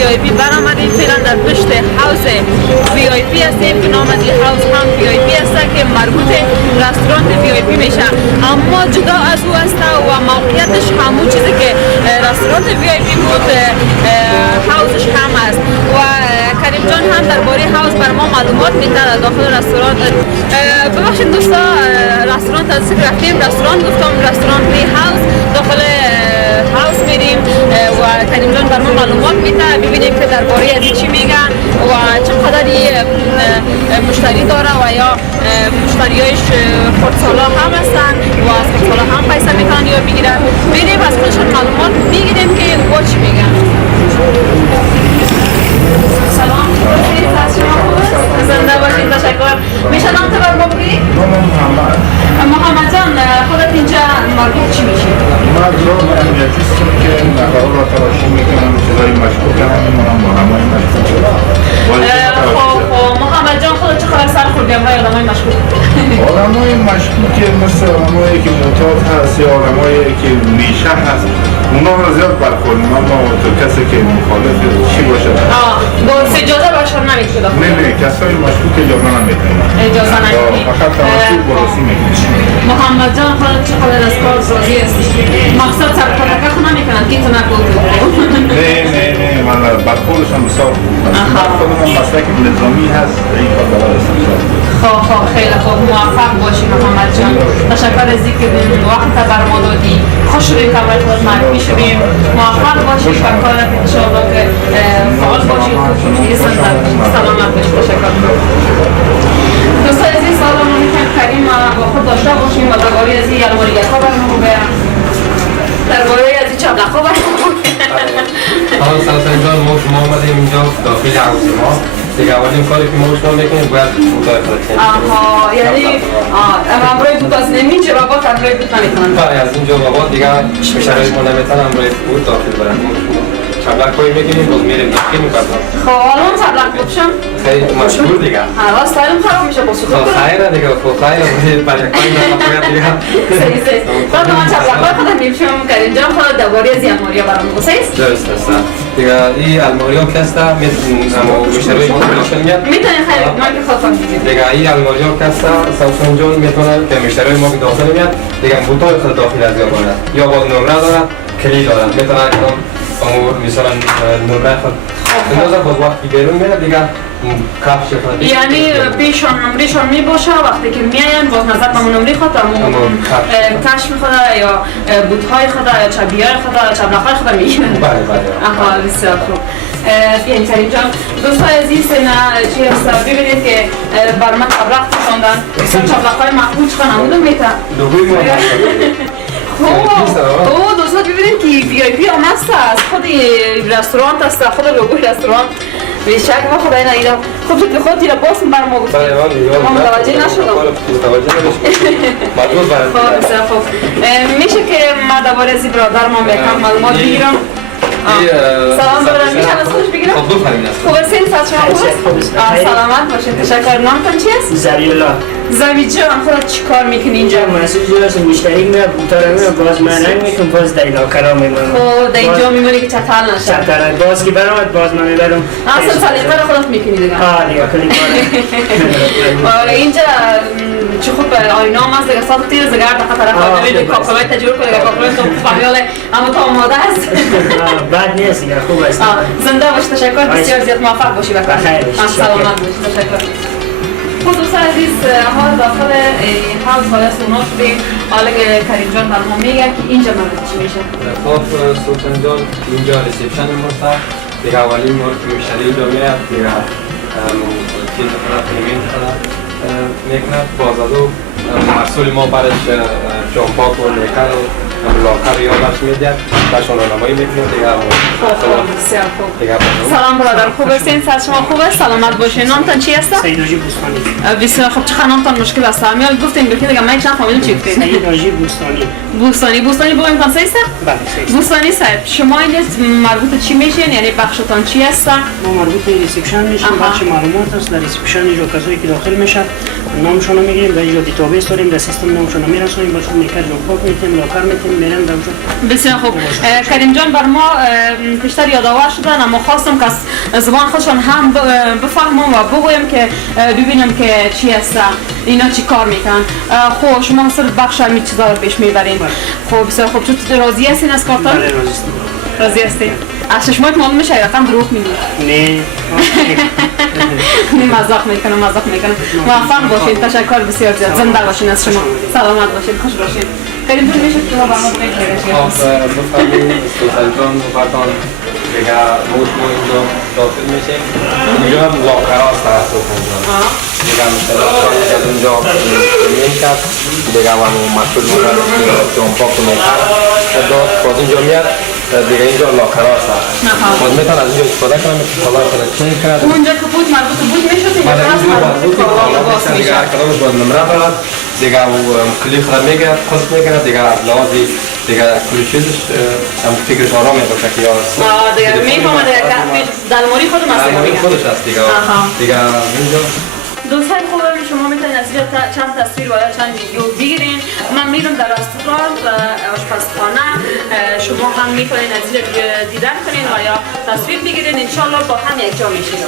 آی پی برآمدیم. فعلا در پشت حوض وی آی پی هستیم که نام از این حوض هم وی آی پی است که مربوط رستوران وی آی پی میشه، اما جدا از او است و موقعیتش همون چیزی که رستوران وی آی پی بود حوضش هم است. و کریم جان هم درباره حوض بر ما معلومات میده داخل رستوران. ببخشید دوستا، رستوران تازه رفتیم، رستوران گفتم رستوران وی حوض، داخل حوض میریم و کریم جان بر ما معلومات میده، ببینیم که درباره از چی میگن و چقدر مشتری داره و یا مشتریایش خردسالا هم هستن و از خردسالا هم پیسه میتونن یا بگیرن. میریم از خودشون معلومات میگیریم که با چی میگن. سلام، زنده باشید، تشکر. میشه نام تو بر ما بگی؟ محمد جان، خودت اینجا مربوط چی میشه؟ من امنیتیستم که نقارو را تلاشی میکنم، چیزایی مشکوک هم میمونم با همه مشکوک. خب محمد جان، خودت چقدر سر خوردی های آدم های مشکوک؟ آدم های مشکوک مثل آدم هایی که معتاد هست یا آدم هایی که ریشه هست، اونا را زیاد برخوریم، اما تو کسی که مخالف چی باشه با اجازه باشون نمیتونه داخل؟ نه کسایی مشکوک اجازه نمیتونه، اجازه نمیتونه، فقط تماشوک برسی میکنه. محمد جان خودت چقدر از کار راضی هستی؟ مقصد سرکارگاه خود نمیکنند که تو نگو؟ نه من برخوردشم بسیار خودم مسلک نظامی هست، این کار بلد هستم. خب خیلی خوب، موفق باشی محمد جان. تشکر از اینکه وقت بر ما دادی، خوش شدیم که باید خود معرفی شدیم. موفق باشی و کارت انشاءالله که فعال باشی، سلامت باشی. تشکر. دوستان عزیز، سلام علیکم. کریم با خود داشته باشیم و درباره از این الماریت ها برمون بگم، درباره از این چابلق ها برمون حالا سلام جان، ما شما آمدیم اینجا داخل حوض ما دیگه. اولین کاری که ما شما میکنیم باید بوتای خود کنیم. آها، یعنی امروی بوت از نمیشه و با امروی بوت نمیکنن. بله، از اینجا و بعد دیگه مشتری ما نمیتونن امروی بوت داخل برن. چابلق هایی میکنیم باز میریم داخل میکنیم. خب الان چابلق بودشم خیلی مشهور دیگه. راست تایلم خراب میشه با سوخت. خیره دیگه، خیره برای کاری نمیکنم دیگه. صحیح. بعد من چابلق های خودم میشم که اینجا خود درباره از الماریا برام بگویید. درست است. دیگه این الماریا که است اما مشتری ما داخل میاد. میتونید خیلی من که خودم میگم. دیگه این الماریا که است سوسن جان میتونه که مشتری ما که داخل میاد دیگه بوتای خود داخل از یا کنه یا با نمره داره کلید داره میتونه امور مثلا نمره خود اندازه باز وقتی بیرون میره دیگه کفش خود یعنی پیشون نمرهشون میباشه وقتی که میاین باز نظر به نمره خود کشف خود یا بوت‌های خود یا چابیای خود یا چابلق‌های خود میگیرن. بله آها، بسیار خوب. بیاین کریم جان، دوستان عزیز چی هست ببینید که بر من چابلق پسندن. چابلق‌های محبوب چقدر نمودم میتن. دوباره ما دوستان ببینید که وی آی پی هم هست، خود رستوران هست، خود لوگوی رستوران. بیشک ما خدای نایدم. خب تو خودت را باسم بر ما گفتیم. ما متوجه نشدم. خب بسیار خوب. میشه که ما درباره از برادر ما میکنم معلومات بگیرم؟ سلام برادر، میشه از خودش بگیرم؟ خب بفرمایید. خوب هستین؟ صحت شما خوب است؟ سلامت باشین. تشکر. نامتون چی است؟ زبی‌الله. زبی جان، خودت چی کار میکنی اینجا؟ مسئول هستم، مشتری میاد بوتارا میاد باز من رنگ میکنم باز در علاقه میمونم. خب در اینجا میمونی که چطور نشه؟ چطور باز که برامد باز من میبرم. اصلا سلیقه رو خودت میکنی دیگه؟ دیگه کلی کاره. اینجا چه خوب آینه هم هست دیگه، ساعت تیر زگرد دقیقه طرف آنجا کاکلای تجربه کنه دیگه، کاکلای تو فهمیاله اما تو آماده هست. بد نیست دیگه، خوب است. زنده باش. تشکر، بسیار زیاد موفق باشی و بخیر باشی. سلامت باشی. تشکر. خب دوستان عزیز، حال داخل حوض باید سونا شدیم. حالا کریم جان بر ما میگه که اینجا مربوط چی میشه؟ خب سوسن جان اینجا ریسپشن ماست. دیگه اولین بار که مشتری اینجا میاد دیگه چیز طرف ایمین طرف میکنه باز از او مسئول ما برش جامپاک و میکن و لاکر یادش میدید بهشون راهنمایی میکنه دیگه. بسیار خوب. سلام برادر، خوب هستین؟ صحت شما خوب است؟ سلامت باشین. نامتان چی است؟ سید حاجی بوستانی. بسیار خوب. چقدر نامتان مشکل است؟ میاد گفتین بخیر دیگه من چند فهمیدم چی گفتین؟ سید حاجی بوستانی. بوستانی بگویم کان سیست؟ بله سید. بوستانی صاحب، شما اینجا مربوط چی میشین؟ یعنی بخشتان چی است؟ ما مربوط به ریسپشن میشیم، بخش معلومات است. در ریسپشن اینجا کسایی که داخل میشن نامشون رو میگیریم در اینجا دیتابیس داریم در سیستم نامشون رو میرسونیم باشون میکرد جان پاک میتیم لاکر میتیم میرن در اونجا. بسیار خوب. کریم جان بر ما بیشتر یادآور شدن اما خواستم که از زبان خودشان هم بفهمم و بگویم که ببینم که چی هست اینا چی کار میکنن. خب شما صرف بخش همین چیزا رو پیش میبرین. خب بسیار خوب. چطور راضی هستین از کارتان؟ بله راضی هستیم. راضی هستین؟ از چشمات معلوم میشه رقم دروغ میگی. نه. مزاح میکنم موفق باشید. تشکر بسیار زیاد. زنده باشین از شما. سلامت باشین. خوش باشین. کریم جان میشه که با ما بگید. بفرمایید سلطان جان برتان دیگه ما اینجا داخل میشیم. اینجا هم لاکرها است توسعه جان. دیگه مثلا از اونجا میکرد دیگه هم مسئول مدرس جان پاک میکرد. باز اینجا میاد دیگه اینجا لاکرها است. باز میتونن از اینجا استفاده کنم کالا کنه چنین کرد. اونجا که بود مربوط بود میشد اینجا از مربوط کالا باز دیگه کدامش باید نمره برد دیگه کلی خراب میگه خود میکنه دیگه از لحاظی دیگه کلی چیزش هم فکرش آرامی باشه که یاد است. دیگه میفهمه دیگه دلماری خودم هست دیگه. خودش هست دیگه اینجا دوستان خوبم شما میتونید از اینجا چند تصویر و یا چند ویدیو بگیرین. من میرم در رستوران و آشپزخانه شما هم میتونید از اینجا دیدن کنین و یا تصویر بگیرین. انشالله با هم یک جا میشیم.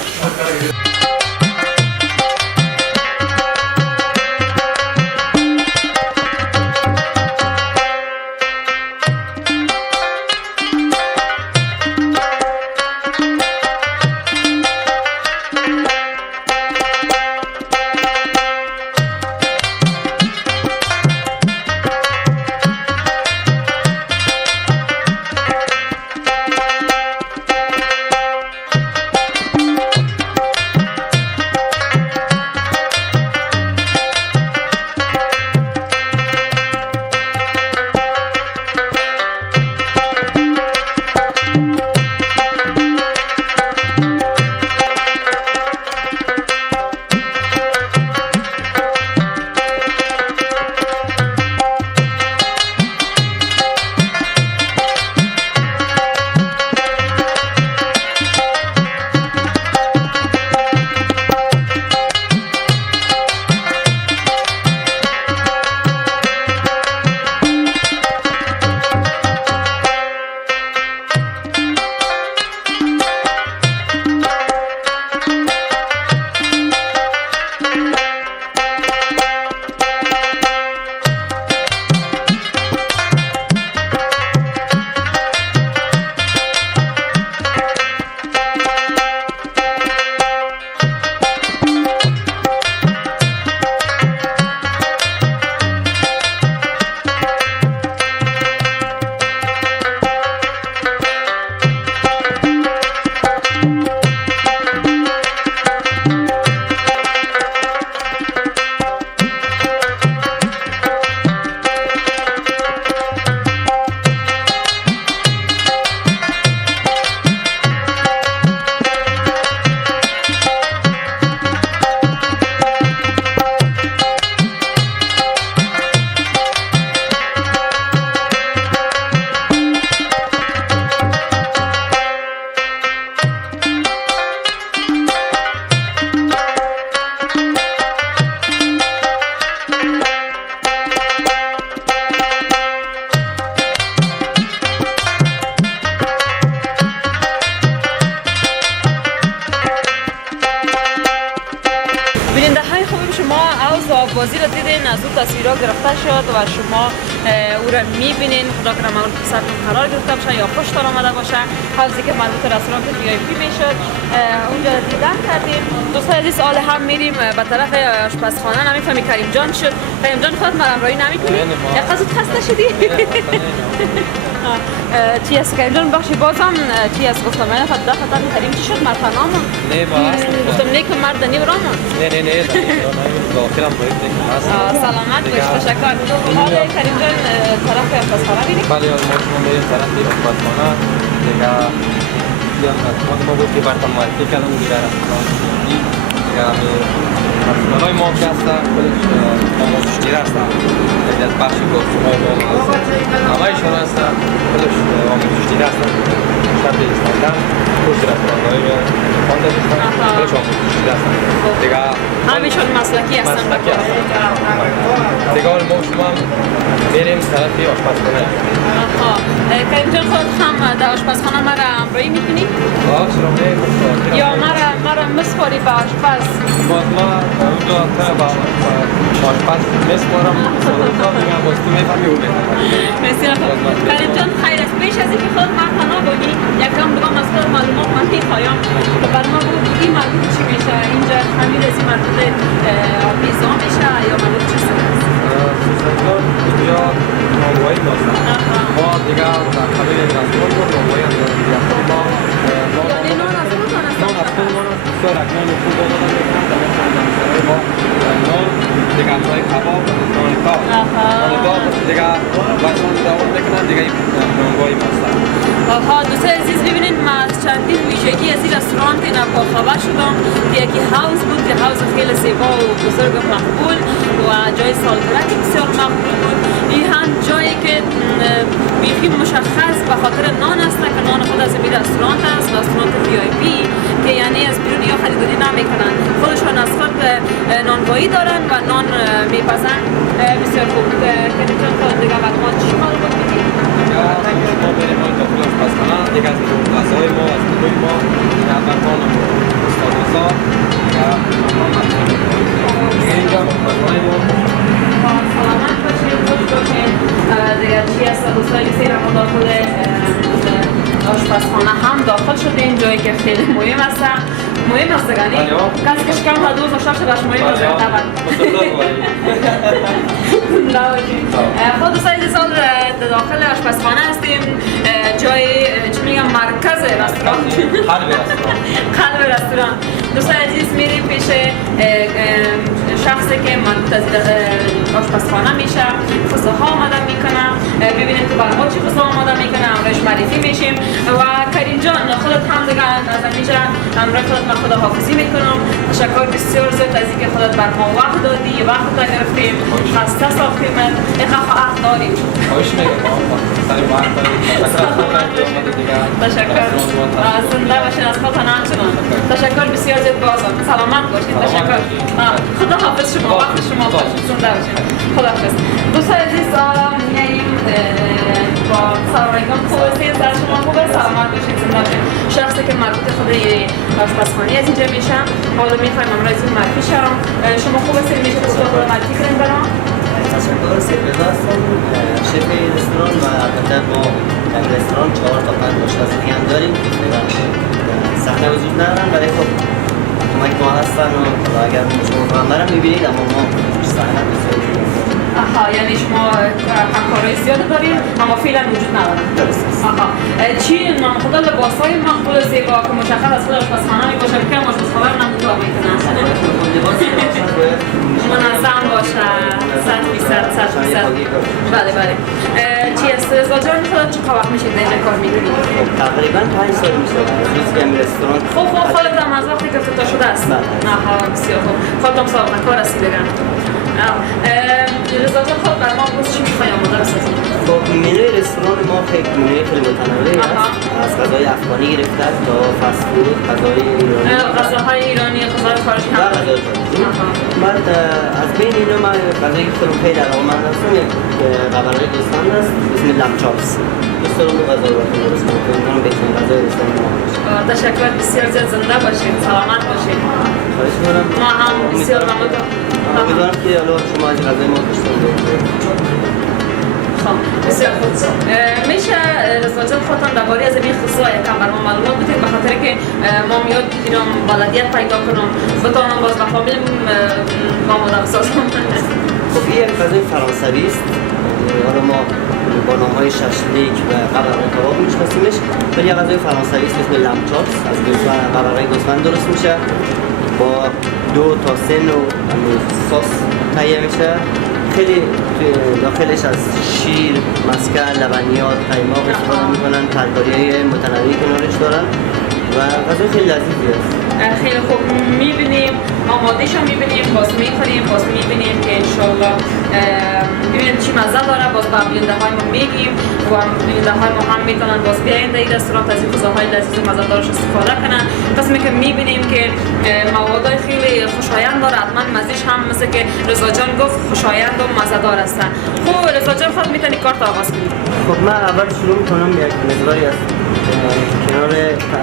بازی را دیدین از اون تصویرها گرفته شد و شما او را میبینین. خدا کنه مورد پسرتون قرار گرفته باشه یا خوشتان آمده باشه. حوضی که مربوط رستوران VIP میشد اونجا دیدن کردیم. دوستان عزیز حال هم میریم به طرف آشپزخانه. نمیفهمی کریم جان شد. کریم جان خودت مرمرایی نمیکنی؟ یا قصد خسته شدی؟ چی است کریم جان بخشی بازم چی است گفتم من دفعه کریم چی شد مرتنام؟ نه با هست گفتم نه که مرد نیورامون. نه داخلم باید سلامت باش. تشکر. حال کریم جان طرف آشپزخانه میری؟ بله ما شما میریم طرف آشپزخانه دیگه ما بود که برتن معرفی کردم دیگه رستوران دیگه رستورانای ما که هستن خودش آموزشگیر هستن یعنی از بخش گفتگوهای ما همه ایشان هستن خودش آموزشگیر هستن شرط استاندارد خودش رستورانهای خانده هستن خودش آموزشگیر هستن دیگه همیشون مسلکی هستن. مسلکی هستن. دیگه حال ما شما هم میریم طرفی آشپزخانه. آها. کریم جان خود هم در آشپزخانه مرا همراهی میکنی؟ چرا میریم؟ یا مرا مسپاری به آشپز؟ باز ما اونجا با آشپز میسپارم، اونجا میگم باز تو میفهمی اون بسیار خوب. کریم جان خیر است. پیش از اینکه خود من تنها بگی یکم دوام از خود معلومات من میخوایم. بر ما بود این مربوط چی میشه؟ اینجا خمیر از این مربوط پیزا میشه یا مربوط چی است؟ اینجا نانوایی ماست. ما دیگه در خمیر رستوران بود نانوایی هم داریم. یعنی نان از خود نان از خود ما سرک نان خوب آمدن میکنم در مطمئن ما نان دیگه همسای کباب نان تاب دیگه بچه‌ها دعوت میکنن دیگه نانوایی ماست. آها دوستان عزیز ببینید من از چندین ویژگی از این رستوران اینا باخبر شدم که یکی هاوس بود که هاوس خیلی زیبا و بزرگ و مقبول و جای سالگرد بسیار مقبول بود. این هم جایی که بیخی مشخص به خاطر نان است که نان خود از این رستوران است، رستوران VIP که یعنی از بیرونی ها خریداری نمیکنن، خودشان از خود نانوایی دارن و نان میپزن. بسیار خوب که نمیتون خود دیگه وقت ما چی معلومات میدید؟ ما بریم آنجا خود آشپزخانه دیگه از غذای ما از منوی ما دیگه برکان استادرزا دیگه اینجا آشپزخانه ما سلامت باشید، خوش باشید. دیگه چی هست دوستای بسیار ما داخل آشپزخانه هم داخل شدیم، جایی که خیلی مهم است. مهم است گانی کسی که شکم و دوز نشاف شدهش مهم است طبعا. خود دوستای سال داخل آشپزخانه هستیم، جای چی میگم مرکز رستوران، قلب رستوران. دوستای عزیز میریم پیش شخصی که مربوط از آشپزخانه میشه، غذاها آماده میکنه، ببینیم که برای ما چی غذا آماده میکنه، امروز معرفی میشیم. و کریم جان خودت هم دیگه از اینجا امروز خودت من خداحافظی میکنم. تشکر بسیار زیاد از اینکه خودت بر ما وقت دادی، وقت تا گرفتیم، خسته ساختیم، اینقدر حق داریم. خوش میگم سری وقت تشکر. زنده باشین از خودتان همچنان. تشکر بسیار زیاد بازم. سلامت باشین. تشکر. خدا حافظ شما، وقت شما باشین. زنده باشین. خدا حافظ. دوستان عزیز میاییم با سلام علیکم. خوب هستید؟ در شما خوبه؟ سلامت باشین. زنده باشین. شخصی که مربوط خود آشپزخانه از اینجا میشه. حالا میخوایم امروز این معرفی شم. شما خوب هستید؟ میشه بسیار خود معرفی کنیم برام؟ تشکر. سپیده هستم، شف رستوران و البته ما در رستوران 4 تا 5 آشپزخانه هم داریم که صحنه وجود ندارن ولی خب کمک ما هستن و اگر شما برام میبینید اما ما صحنه بسیار وجود نداریم. آها یعنی شما همکارای زیاد دارید اما فعلا وجود ندارن. درست است. آها چی نام خدا لباسای مقبول زیبا که مشخص از خود آشپزخانه باشه که آشپزخانه رو نمودار میکنن. منظم باشه، 100%. بله بله. چی است؟ رضا جان خودت چقدر وقت میشه در کار میکنید؟ تقریبا 5 سال میشه از روزی که رستوران خب خودت هم از وقتی که افتتاح شده است. آها بسیار خوب. خودتم سابقه کار هستی دیگه. رضا جان خود بر ما گفت چی میخوای آماده بسازید؟ خب منوی رستوران ما خیلی متنوع است، از غذای افغانی گرفته تا فست فود، غذای ایرانی، غذاهای ایرانی، غذای خارجی و غذای خارجی. بعد از بین اینا من غذایی که خودم خیلی علاقه‌مند هستم یک قبرهای دوستان است اسم لام چاپس. دوست دارم اون غذا رو درست کنم که اونم بهترین غذای رستوران ما باشه. تشکر. بسیار زیاد زنده باشید، سلامت باشید. خواهش می‌کنم. ما هم بسیار ممنونم. امیدوارم که حالا شما از غذای ما خوشتون بیاد. خب بسیار خوب. میشه رضا جان خودتان درباره از این خصوصا یکم بر ما معلومات بدید به خاطر که ما میاد بگیرم بلدیت پیدا کنم بتونم باز به فامیلم آماده بسازم. خب این یک غذای فرانسوی است. حالا ما با نام‌های ششلیک و قبرهای کباب میشناسیمش. ولی یک غذای فرانسوی است اسم لام چاپس، از قبرهای گوسفند درست میشه. با 2 تا 3 نوع سس تهیه میشه. خیلی داخلش از شیر، مسکن، لبنیات، قیماق استفاده میکنن. ترکاری‌های متنوعی کنارش دارن. و غذای خیلی لذیذی است. خیلی خوب میبینیم، آمادهش رو میبینیم، باز میخوریم، باز میبینیم که انشالله ببینیم چی مزه داره، باز با بیننده های ما میگیم و بیننده های ما هم میتونن باز بیاین در این رستوران از این غذاهای لذیذ و مزه دارش استفاده کنن. قسمی که میبینیم که موادای خیلی خوشایند داره، حتما مزهش هم مثل که رضا جان گفت خوشایند و مزه دار هستن. خب رضا جان خود میتونی کارت آغاز کنی؟ خب من اول شروع میکنم یک مقداری از کنار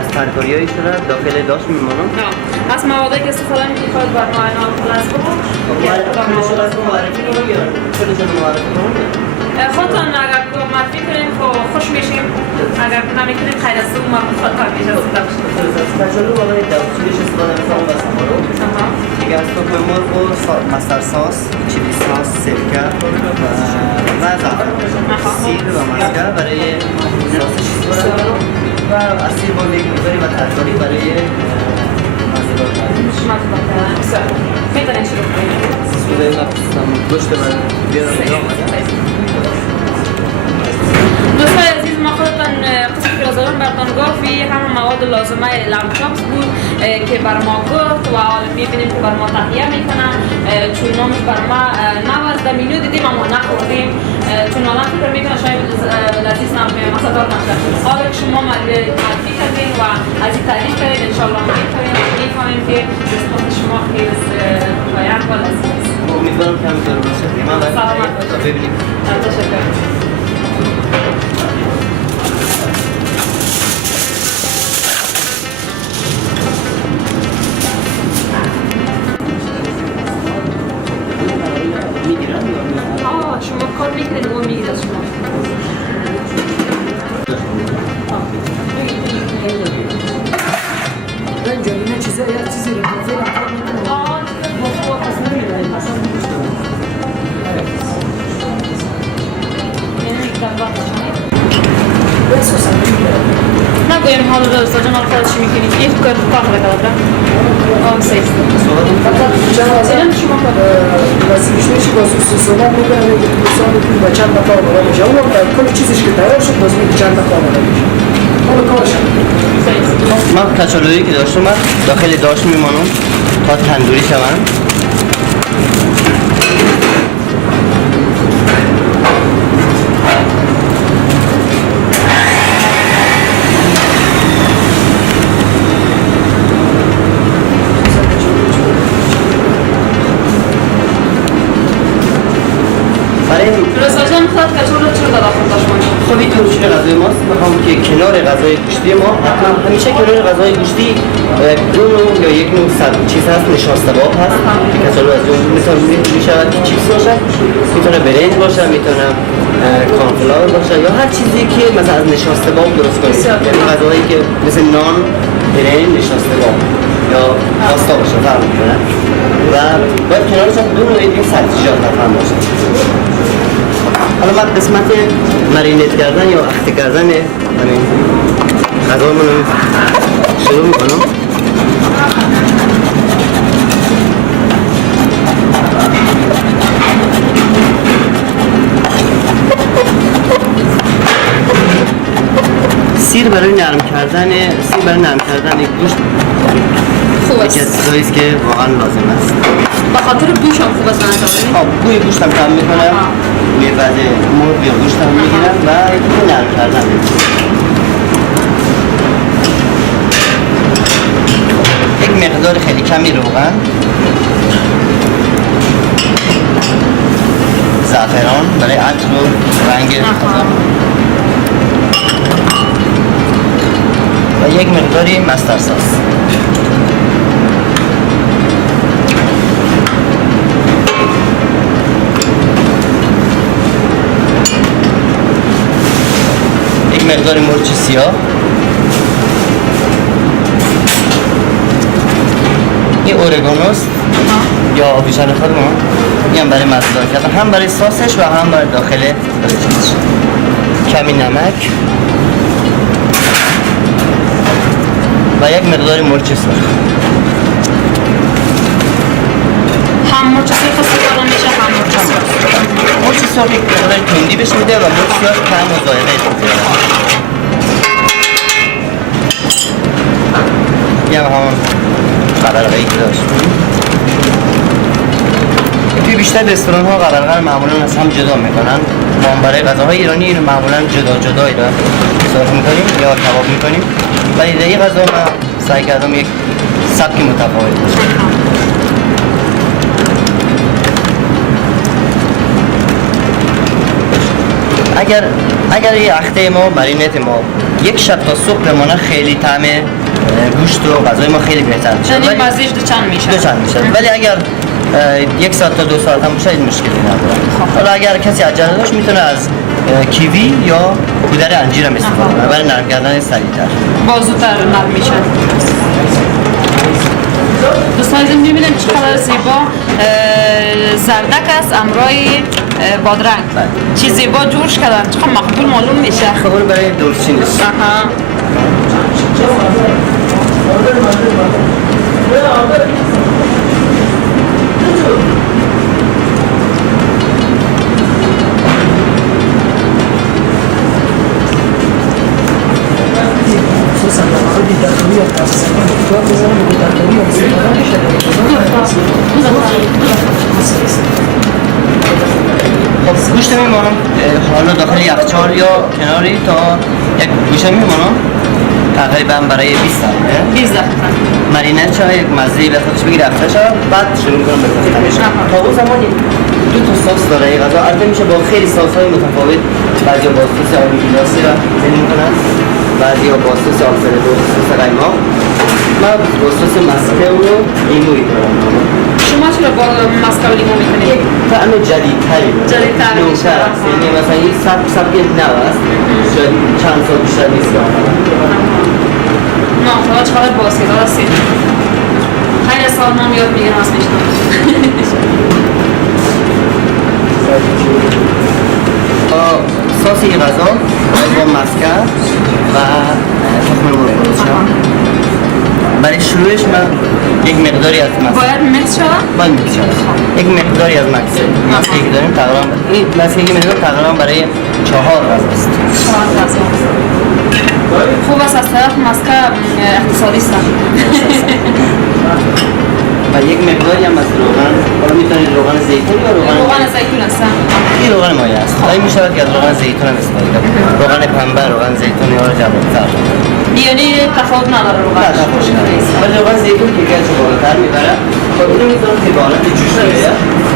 از ترکاریایی شده داخل داش میمانم. از موادی که استفاده میکنید خود بر ما اینها خلاص بگو. معرفی رو بگیرم. خودشون معرفی کنم. خودتان اگر معرفی کنیم خوش میشیم، اگر نمیکنیم خیر از اون ما خودتان میشه استفاده بشیم. کچالو بالای دوچیلش استفاده میکنم و سامارو. دیگه از تخم مرغ و مستر ساس، چیلی ساس، سرکه و زعفران. سیر و مسکه برای ساسش استفاده و اصیل با یک مقداری و ترکاری برای مزه‌دار کردنش. میتونیم شروع کنیم. سوزه مخصوصم گوشت من بیارم دوستان عزیز ما خودتان قسم که رضا جان براتان گفت همه مواد لازمه لام چاپس بود که بر ما گفت و حالا میبینیم که بر ما تهیه میکنن، چون نامش بر ما نوست در مینو دیدیم اما نخوردیم، چون الان فکر میکنم شاید لذیذ نباشه، مثلا دار نشه. حالا که شما معرفی کردین و از این تعریف کردین انشالله میفهمیم که دستخوش شما خیلی خوشایند و لذیذ است. امیدوارم که همینطور باشه. سلامت باشید. ببینیم. تشکر. شما کار میکنید و میگید از شما نگویم حالا رضا جان خودش میکنید این کار کرده سیست اینا شما واسه با سوسولا میگن که مثلا با چند تا کار میشه اون کل چیزش که تیار شد باز میگه چند تا کار میشه حالا کارش من کچالویی که داشتم داخل داش میمانم تا تندوری شوند. رضا جان خود کچالو چرا در آخر داشت باشه؟ خب این طور غذای ماست. میخوام که کنار غذای گوشتی ما حتما همیشه کنار غذای گوشتی دو نوع یا یک نوع چیز هست، نشاسته باب هست که کچالو از اون مثال میشود که چیپس باشه، میتونه برنج باشه، میتونه کارنفلاور باشه یا هر چیزی که مثلا از نشاسته باب درست کنید. یعنی غذایی که مثل نان، برنج، نشاسته باب یا پاستا باشه فرق میکنه و باید کنارش هم دو نوع دیگه سبزیجات هم باشه. حالا من قسمت مرینیت کردن یا اخته کردن همین غذامون رو شروع میکنم. سیر برای نرم کردن گوشت خوب است. یکی از چیزایی است که واقعا لازم است. به خاطر بوش هم خوب است نظر بوی گوشت هم کم میکنه، بوی بعد مرغ یا گوشت هم میگیرن و یکی نرم کردن یک مقدار خیلی کمی روغن، زعفران برای عطر و رنگ غذا و یک مقداری مستر ساس. مقدار مرچ سیاه، این اورگانوست یا آبیشن خود ما این برای مزه‌دار کردن، هم برای ساسش و هم برای داخل چیزش. کمی نمک و یک مقدار مرچ سرخ. هم مرچ سرخ استفاده میشه هم مرچ سرخ. مرچ سرخ یک مقدار تندی بهش میده و مرچ سرخ کم و ذائقه خوبی داره. یه همون قبرقه‌ای که داشت. توی بیشتر رستوران ها قبرقه رو معمولا از هم جدا میکنن. ما برای غذاهای ایرانی معمولا جدا را سرخ میکنیم یا کباب میکنیم. ولی در این غذا من سعی کردم یک سبک متفاوت باشه. اگر یه اخته ما مرینت ما یک شب تا صبح بمانه خیلی طعم گوشت و غذای ما خیلی بهتر میشه. یعنی مزهش دوچند میشه. ولی اگر یک ساعت تا 2 ساعت هم باشه این مشکلی نداره. حالا اگر کسی عجله داشت میتونه از کیوی یا پودر انجیر هم استفاده کنه برای نرم کردن سریعتر. بازوتر نرم میشه. دوستان عزیز میبینیم چقدر زیبا زردک است امرای بادرنگ. چی زیبا جورش کردن، چقدر مقبول معلوم میشه. خبر برای دلچین است. خب گوشت میمانم حالا داخل یخچال یا کناری تا یک گوشه میمانم تقریبا برای 20 دقیقه 20 دقیقه مرینت شد، یک مزه به خودش بگیره رفته شد، بعد شروع کنم به گفتنش. تا اون زمان دو تا سس داره این غذا. البته میشه با خیلی سس‌های متفاوت، بعضیا با سس آلو گیلاسی را تمرین میکنن، بعضیا با سس آلفردو، سس قیماق. من با سس مسکه و لیمویی دارم. شما چرا با مسکه و لیمو میکنید؟ یک طعم جدیدتری داره. جدیدتر میشه. یعنی مثلا این سبک نو است، شاید چند سال بیشتر نیست که آمدن. نه خدا چقدر باسیدار هستید. خیلی سال ما یاد میگیرم از میشنم. ساس این غذا با مسکه و تخم مرغ گذاشتم. برای شروعش من یک مقداری از مسکه باید میکس شود؟ باید میکس شود. یک مقداری از مسکه که داریم تقریبا این مسکه که می‌دونم تقریبا برای 4 غذا است. 4 غذا. خوب است از طرف مسکه اقتصادی است. و یک مقداری هم از روغن، حالا میتونید روغن زیتون یا روغن زیتون است. این روغن مایه است. حالا میشود که از روغن زیتون هم استفاده کنید. روغن پنبه، روغن زیتون یا جواب‌تر. یعنی تفاوت نداره روغن. نه تفاوت نداره. ولی روغن زیتون که گرچه بالاتر میبره، خود اینو میذارم که به حالت جوش بیاید.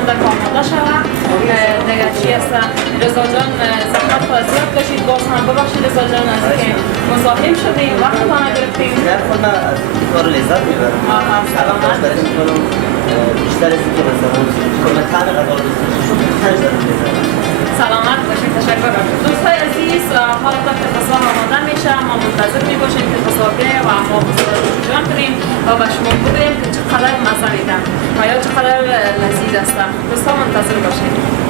مانده که آماده شود دیگه چی است رضا جان زحمت خود زیاد کشید باز هم ببخشید رضا جان از اینکه مزاحم شدیم وقت ما نگرفتیم در خود من از این کار لذت میبرم سلامت برای میکنم بیشتر از اینکه مثلا کمکتر قرار بزنم سلامت باشید تشکر دوستای عزیز حالا تا که غذا آماده میشه ما منتظر می باشیم که غذا بیاید و ما غذا رو جمع کنیم و به شما بگوییم که چقدر مزه میده و یا چقدر لذیذ است دوستا منتظر باشید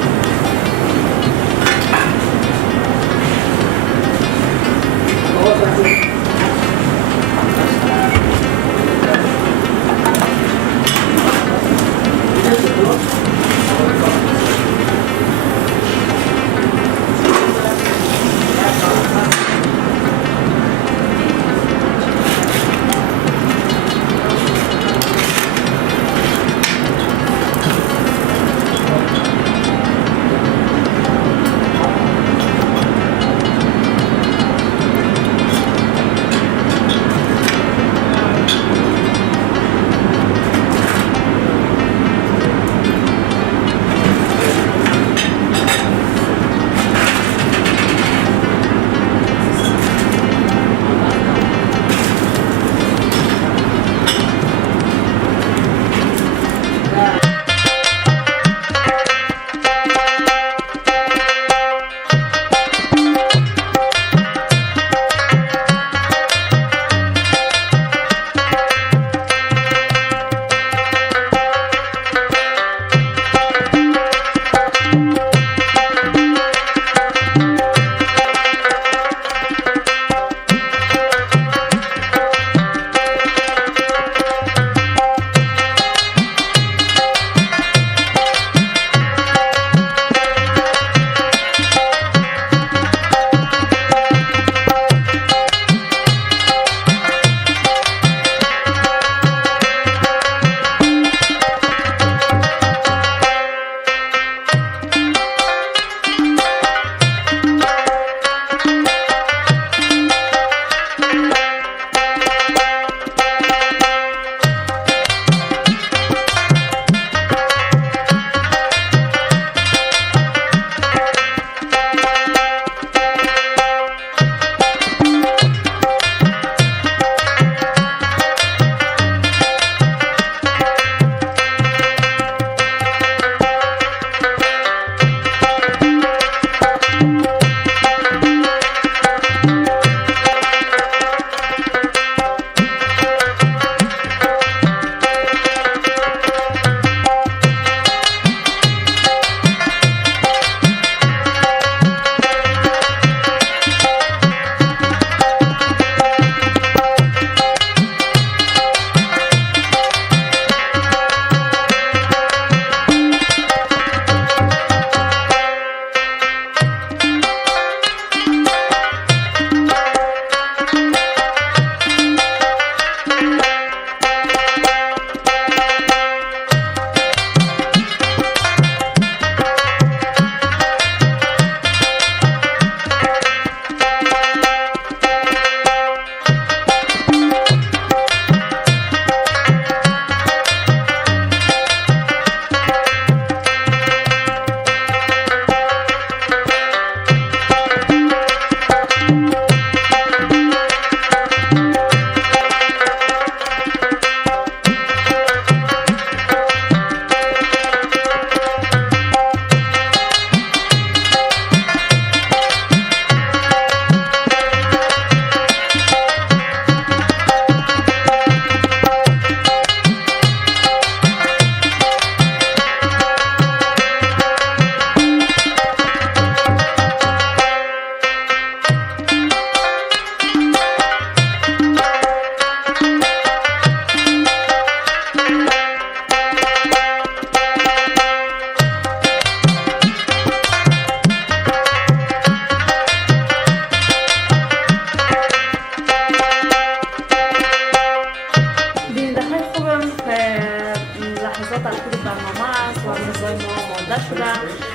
آماده شده.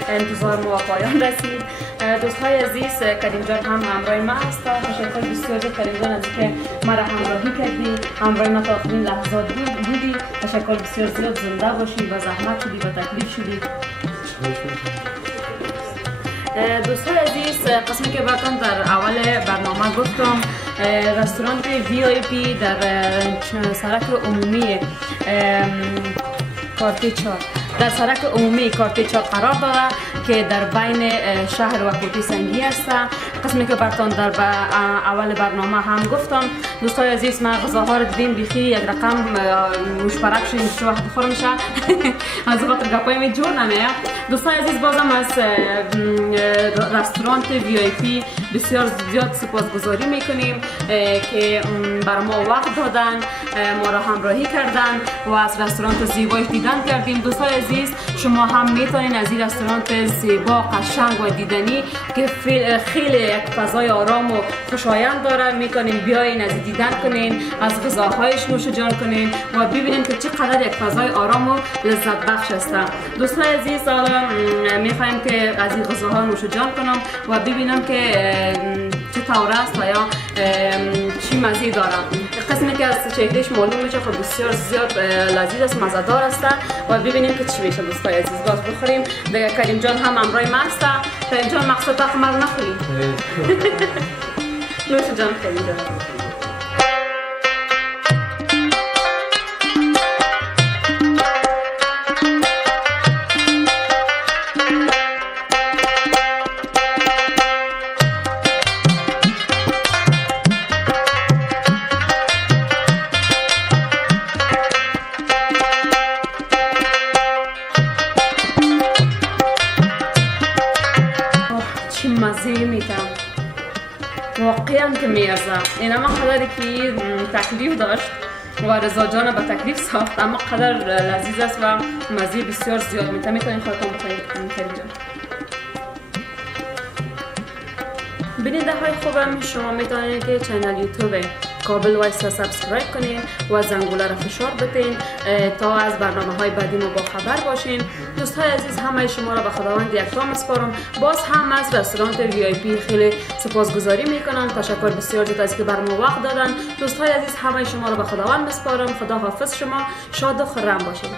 انتظار ما پایان رسید. دوستای عزیز، کریم جان هم همراه ما هست. تشکر بسیار از کریم جان از اینکه ما را همراهی کردی، همراه ما تا آخرین لحظات بودی. تشکر بسیار زیاد. زنده باشی، با زحمت شدی، با تکلیف شدی. دوستای عزیز، قسمی که براتون در اول برنامه گفتم، رستوران VIP در سرک عمومی کارتی 4 در سرک عمومی کارتی 4 قرار داره که در بین شهر و کوتی سنگی است. قسمی که براتون در اول برنامه هم گفتم. دوستای عزیز، ما غذاها رو دیدیم بیخی یک رقم مشترک شدیم چه وقت بخور میشه از خاطر گپای می جور نمیه. دوستای عزیز، بازم از رستوران VIP بسیار زیاد سپاسگزاری میکنیم که بر ما وقت دادن، ما را همراهی کردن و از رستوران زیبایش دیدن کردیم. دوستای عزیز، شما هم میتونین از این رستوران زیبا، قشنگ و دیدنی که خیلی یک فضای آرام و خوشایند داره، میتونین بیاین از دیدن کنین، از غذاهایش نوش جان کنین و ببینین که چقدر یک فضای آرام و لذت بخش است. دوستای عزیز، میخوایم که از این غذاها نوش جان کنم و ببینم که چطور است و یا چی مزه داره. قسمی که از شکلش معلوم میشه خب بسیار زیاد لذیذ است، مزه‌دار است و ببینیم که چی میشه. دوستای عزیز، باز بخوریم. دیگه کریم جان هم همراه ما است. کریم جان، مقصد تا خمر نخوریم. نوش جان کریم جان. مزه میتم واقعا که میارزه. این اما قدری که تکلیف داشت و رضا جان با تکلیف ساخت، اما قدر لذیذ است و مزه بسیار زیاد میتم. میتونین خودتون بخورید. بیننده های خوبم، شما میتونید که چینل یوتیوب کابل وایس سابسکرایب کنین و زنگوله را فشار بدین تا از برنامه های بعدی ما با خبر باشین. دوستای عزیز، همه شما را به خداوند یکتا میسپارم. باز هم از رستوران VIP خیلی سپاسگزاری میکنم. تشکر بسیار زیاد از که بر ما وقت دادن. دوستای عزیز، همه شما را به خداوند میسپارم. خدا حافظ شما. شاد و خرم باشین.